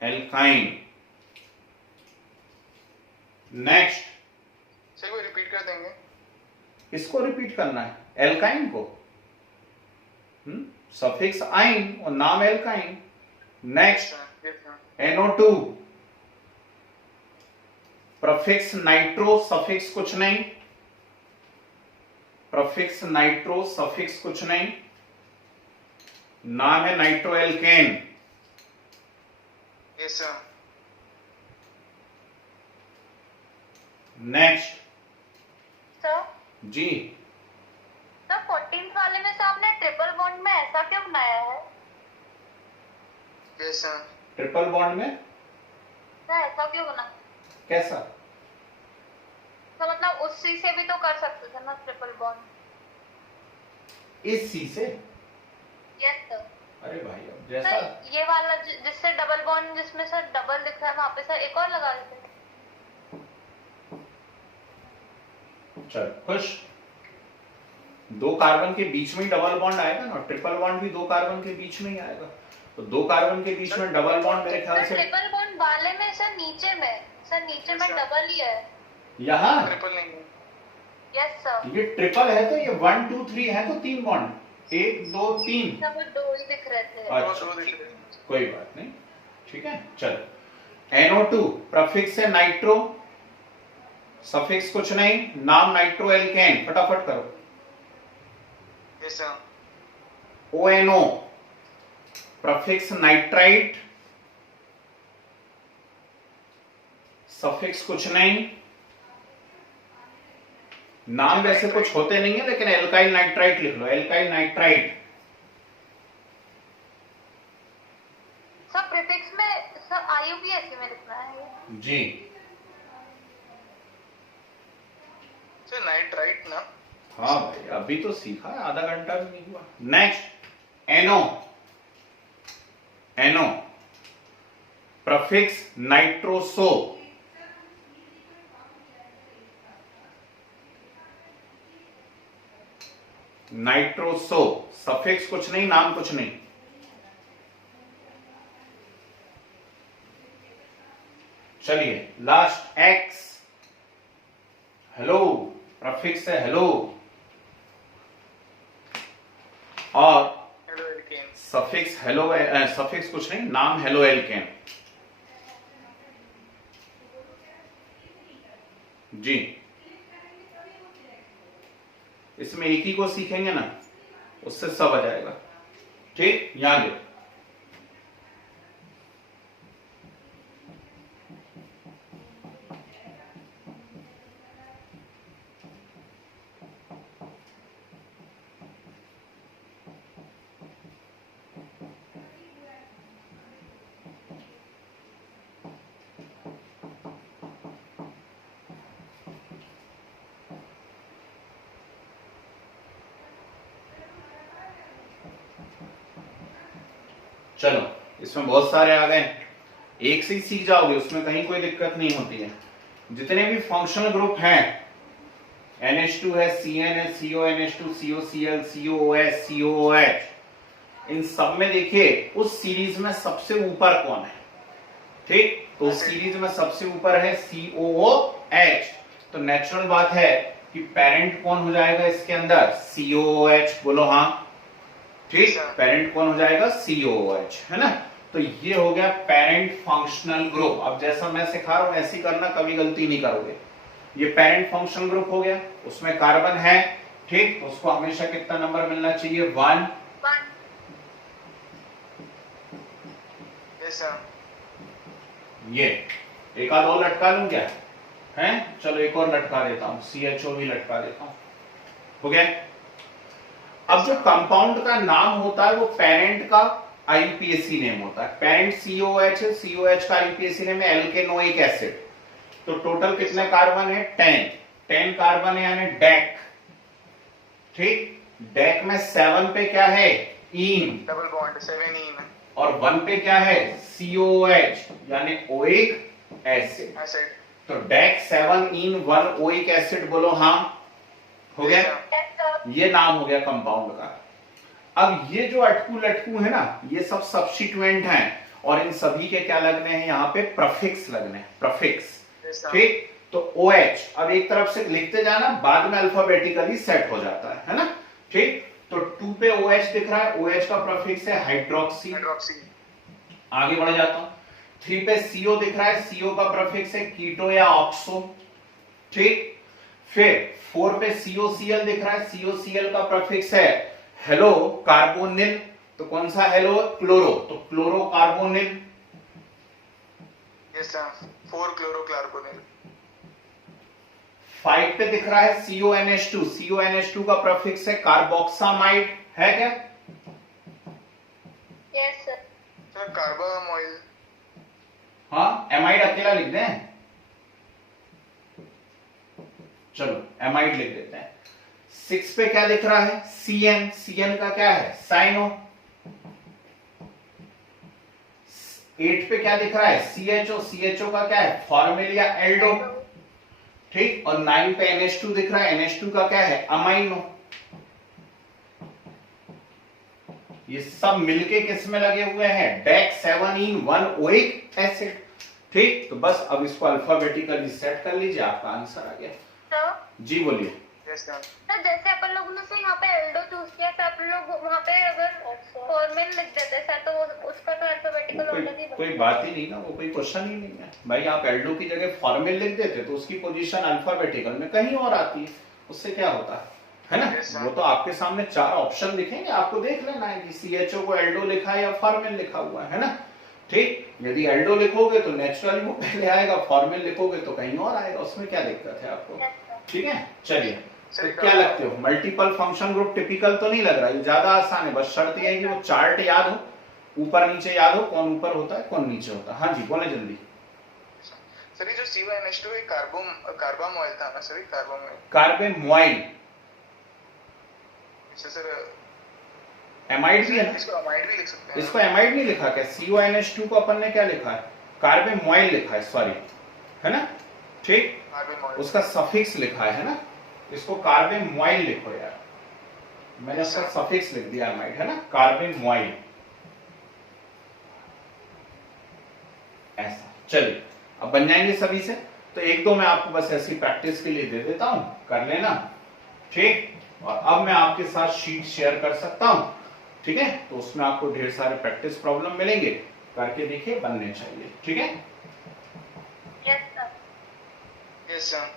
alkyne. Next sir वो रिपीट कर देंगे? इसको रिपीट करना है, एल्काइन को। सफिक्स आइन और नाम alkyne. Next NO2 prefix nitro, suffix कुछ नहीं, प्रीफिक्स नाइट्रो, सफिक्स कुछ नहीं, नाम है nitro alkane. Yes sir. Next sir जी सर 14th वाले में से आपने ट्रिपल बॉन्ड में ऐसा क्यों बनाया है? Yes sir. ट्रिपल बॉन्ड में सर ऐसा क्यों बना? कैसा? तो मतलब उसी से भी तो कर सकते थे ना ट्रिपल बॉन्ड? इस C से? Yes sir. अरे भाई अब जैसा सर ये वाला जिससे डबल बॉन्ड, जिसमें सर डबल दिख रहा है वहाँ पे सर एक और लगा देते। चल खुश। दो कार्बन के बीच में ही डबल बॉन्ड आएगा ना, ट्रिपल बॉन्ड भी दो कार्बन के बीच में ही आएगा, तो दो कार्बन के बीच में डबल बॉन्ड मेरे ख्याल से ट्रिपल बॉन्ड वाले में सर नीचे में डबल ही है। यहाँ ट्रिपल नहीं है। Yes sir. ये ट्रिपल है तो ये 1 2 3 है तो 3 बॉन्ड, 1 2 3। सब दो ही दिख रहे थे। अच्छा कोई बात नहीं, ठीक है। चलो NO2 प्रीफिक्स है नाइट्रो, सफिक्स कुछ नहीं, नाम नाइट्रो एल्केन, फटाफट करो। Yes sir. ONO prefix nitrite, suffix कुछ नहीं, नाम वैसे कुछ होते नहीं है, लेकिन एल्काइल नाइट्राइट लिख लो, एल्काइल नाइट्राइट। सर प्रीफिक्स में सर IUPAC में लिखना है ये। जी सर नाइट्राइट ना। हाँ भाई, अभी तो सीखा है, आधा घंटा भी नहीं हुआ। नेक्स्ट एनो, एनो प्रफिक्स नाइट्रोसो, नाइट्रोसो, सफिक्स कुछ नहीं, नाम कुछ नहीं। चलिए लास्ट एक्स, हेलो, प्रफिक्स है हेलो, और halo alkane. Suffix hello, suffix कुछ नहीं, नाम हेलो एल्केन। जी इसमें एक ही को सीखेंगे ना, उससे सब आ जाएगा। ठीक, यहां देखो, चलो इसमें बहुत सारे आ गए, एक से ही सीख जाओगे, उसमें कहीं कोई दिक्कत नहीं होती है। जितने भी फंक्शनल ग्रुप हैं, NH2 है, CN है, CONH2, COCl, COOS, COOH, इन सब में देखिए उस सीरीज में सबसे ऊपर कौन है। ठीक, तो उस सीरीज में सबसे ऊपर है COOH, तो नेचुरल बात है कि पेरेंट कौन हो जाएगा इसके अंदर, COOH। बोलो हाँ। ठीक, पेरेंट कौन हो जाएगा, COOH, है ना। तो ये हो गया पेरेंट फंक्शनल ग्रुप। अब जैसा मैं सिखा रहा हूं ऐसी करना, कभी गलती नहीं करोगे। ये पेरेंट फंक्शनल ग्रुप हो गया, उसमें कार्बन है। ठीक, उसको हमेशा कितना नंबर मिलना चाहिए, 1। Yes sir. ये एक आध और लटका लूं क्या है, चलो एक और लटका देता हूं, CHO भी लटका देता हूं, हो गया। अब जो कंपाउंड का नाम होता है वो पेरेंट का IUPAC नेम होता है। पेरेंट COOH है, COOH का IUPAC नेम है एल्केनोइक एसिड। तो टोटल कितने कार्बन है, 10 कार्बन है, यानी डेक। ठीक, डेक में 7 पे क्या है, इन, डबल बॉन्ड 7 इन और 1 पे क्या है, COOH, यानी ओइक एसिड। एसिड। तो डेक 7 इन 1 ओइक एसिड, बोलो हाँ, हो गया। ये नाम हो गया कंपाउंड का। अब ये जो अटकू लटकू है ना, ये सब सब्स्टिट्यूएंट हैं, और इन सभी के क्या लगने हैं, यहाँ पे प्रफिक्स लगने हैं, प्रफिक्स। ठीक, तो OH अब एक तरफ से लिखते जाना, बाद में अल्फाबेटिकली सेट हो जाता है ना। ठीक, तो 2 पे OH दिख रहा है, OH का प्रफिक्स है हाइड्रोक्सी। आगे बढ़ जाता हूं, 3 पे CO दिख रहा है, CO का प्रफिक्स है कीटो या ऑक्सो। ठीक, फिर 4 पे COCl दिख रहा है, COCl का प्रफिक्स है हेलो कार्बोनिल। तो कौन सा हेलो, क्लोरो, तो क्लोरो कार्बोनिल। Yes sir, 4 क्लोरोकार्बोनिल। 5 पे दिख रहा है CONH2, CONH2 का प्रफिक्स है कार्बोक्सामाइड, है क्या? Yes sir. Sir carbamoyl. हाँ, एमाइड अकेला लिख दें, चलो एमाइड लिख देते हैं। 6 पे क्या दिख रहा है, CN, CN का क्या है, साइनो। 8 पे क्या दिख रहा है, CHO, CHO का क्या है, फॉर्मिल या एल्डो। ठीक, और 9 पे NH2 दिख रहा है, NH2 का क्या है, अमाइनो। ये सब मिलके किस में लगे हुए हैं, डेक 7 इन 1 ओइक एसिड। ठीक, तो बस अब इसको अल्फाबेटिकली सेट कर लीजिए, आपका आंसर आ गया। सर जी बोलिए। Yes sir. सर जैसे अपन लोगों ने से यहाँ पे एल्डो चूज किया, तो अपन लोग वहाँ पे अगर फॉर्मेल लिख देते सर, तो उसका तो अल्फाबेटिकल ऑर्डर ही कोई बात ही नहीं ना, वो कोई क्वेश्चन ही नहीं है भाई। आप एल्डो की जगह फॉर्मेल लिख देते तो उसकी पोजीशन अल्फाबेटिकल में कहीं और आती है, उससे क्या होता है ना। Yes, sir. वो तो आपके सामने 4 ऑप्शन दिखेंगे, आपको देख लेना है कि CHO को एल्डो लिखा है या फॉर्मेल लिखा हुआ है ना। ठीक, यदि एल्डो लिखोगे तो नेचुरली वो पहले आएगा, फॉर्मल लिखोगे तो कहीं और आएगा, उसमें क्या दिक्कत है आपको? Yes, sir. ठीक है, चलिए। तो क्या लगते हो, मल्टीपल फंक्शन ग्रुप टिपिकल तो नहीं लग रहा है? ज्यादा आसान है, बस शर्त ये है कि वो चार्ट याद हो, ऊपर नीचे याद हो, कौन ऊपर होता है कौन नीचे होता है। हाँ जी बोले जल्दी। सर ये जो CONH2 एक कार्बामोइल था ना सर, कार्बामोइल। कार्बेमोइल, सर एमाइड भी है ना? इसको अमाइड भी लिख सकते हैं। इसको एमाइड नहीं लिखा क्या? CONH2 को अपन ने क्या लिखा है? कार्बेमोइल लिखा है, सॉरी, है ना? ठीक, कार्बामोइल। उसका सफिक्स लिखा है ना? इसको कार्बेमोइल लिखो यार, मैंने उसका सफिक्स लिख दिया एमाइड, है ना? कार्बेमोइल, ऐसा। चलिए अब बन जाएंगे सभी से। तो एक दो मैं आपको बस ऐसी प्रैक्टिस के लिए दे देता हूं, कर लेना, ठीक। और अब मैं आपके साथ शीट शेयर कर सकता हूं, ठीक है? तो उसमें आपको ढेर सारे प्रैक्टिस प्रॉब्लम मिलेंगे, करके देखिए, बनने चाहिए, ठीक है? Yes, sir. Yes sir.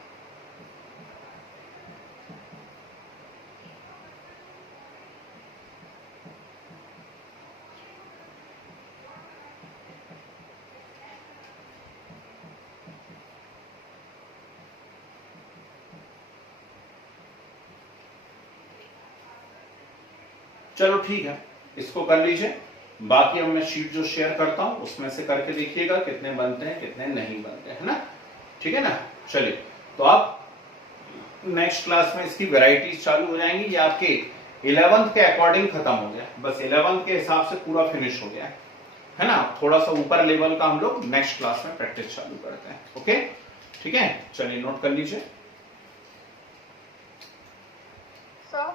चलो ठीक है, इसको कर लीजिए। बाकी अब मैं शीट जो शेयर करता हूं उसमें से करके देखिएगा कितने बनते हैं कितने नहीं बनते हैं ना, ठीक है ना? चलिए, तो आप नेक्स्ट क्लास में इसकी वैरायटीज चालू हो जाएंगी। ये आपके 11th के अकॉर्डिंग खत्म हो गया, बस 11th के हिसाब से पूरा फिनिश हो गया है ना? थोड़ा सा ऊपर लेवल का हम लोग नेक्स्ट क्लास में प्रैक्टिस चालू करते हैं, ओके? ठीक है, चलिए नोट कर लीजिए। Sir.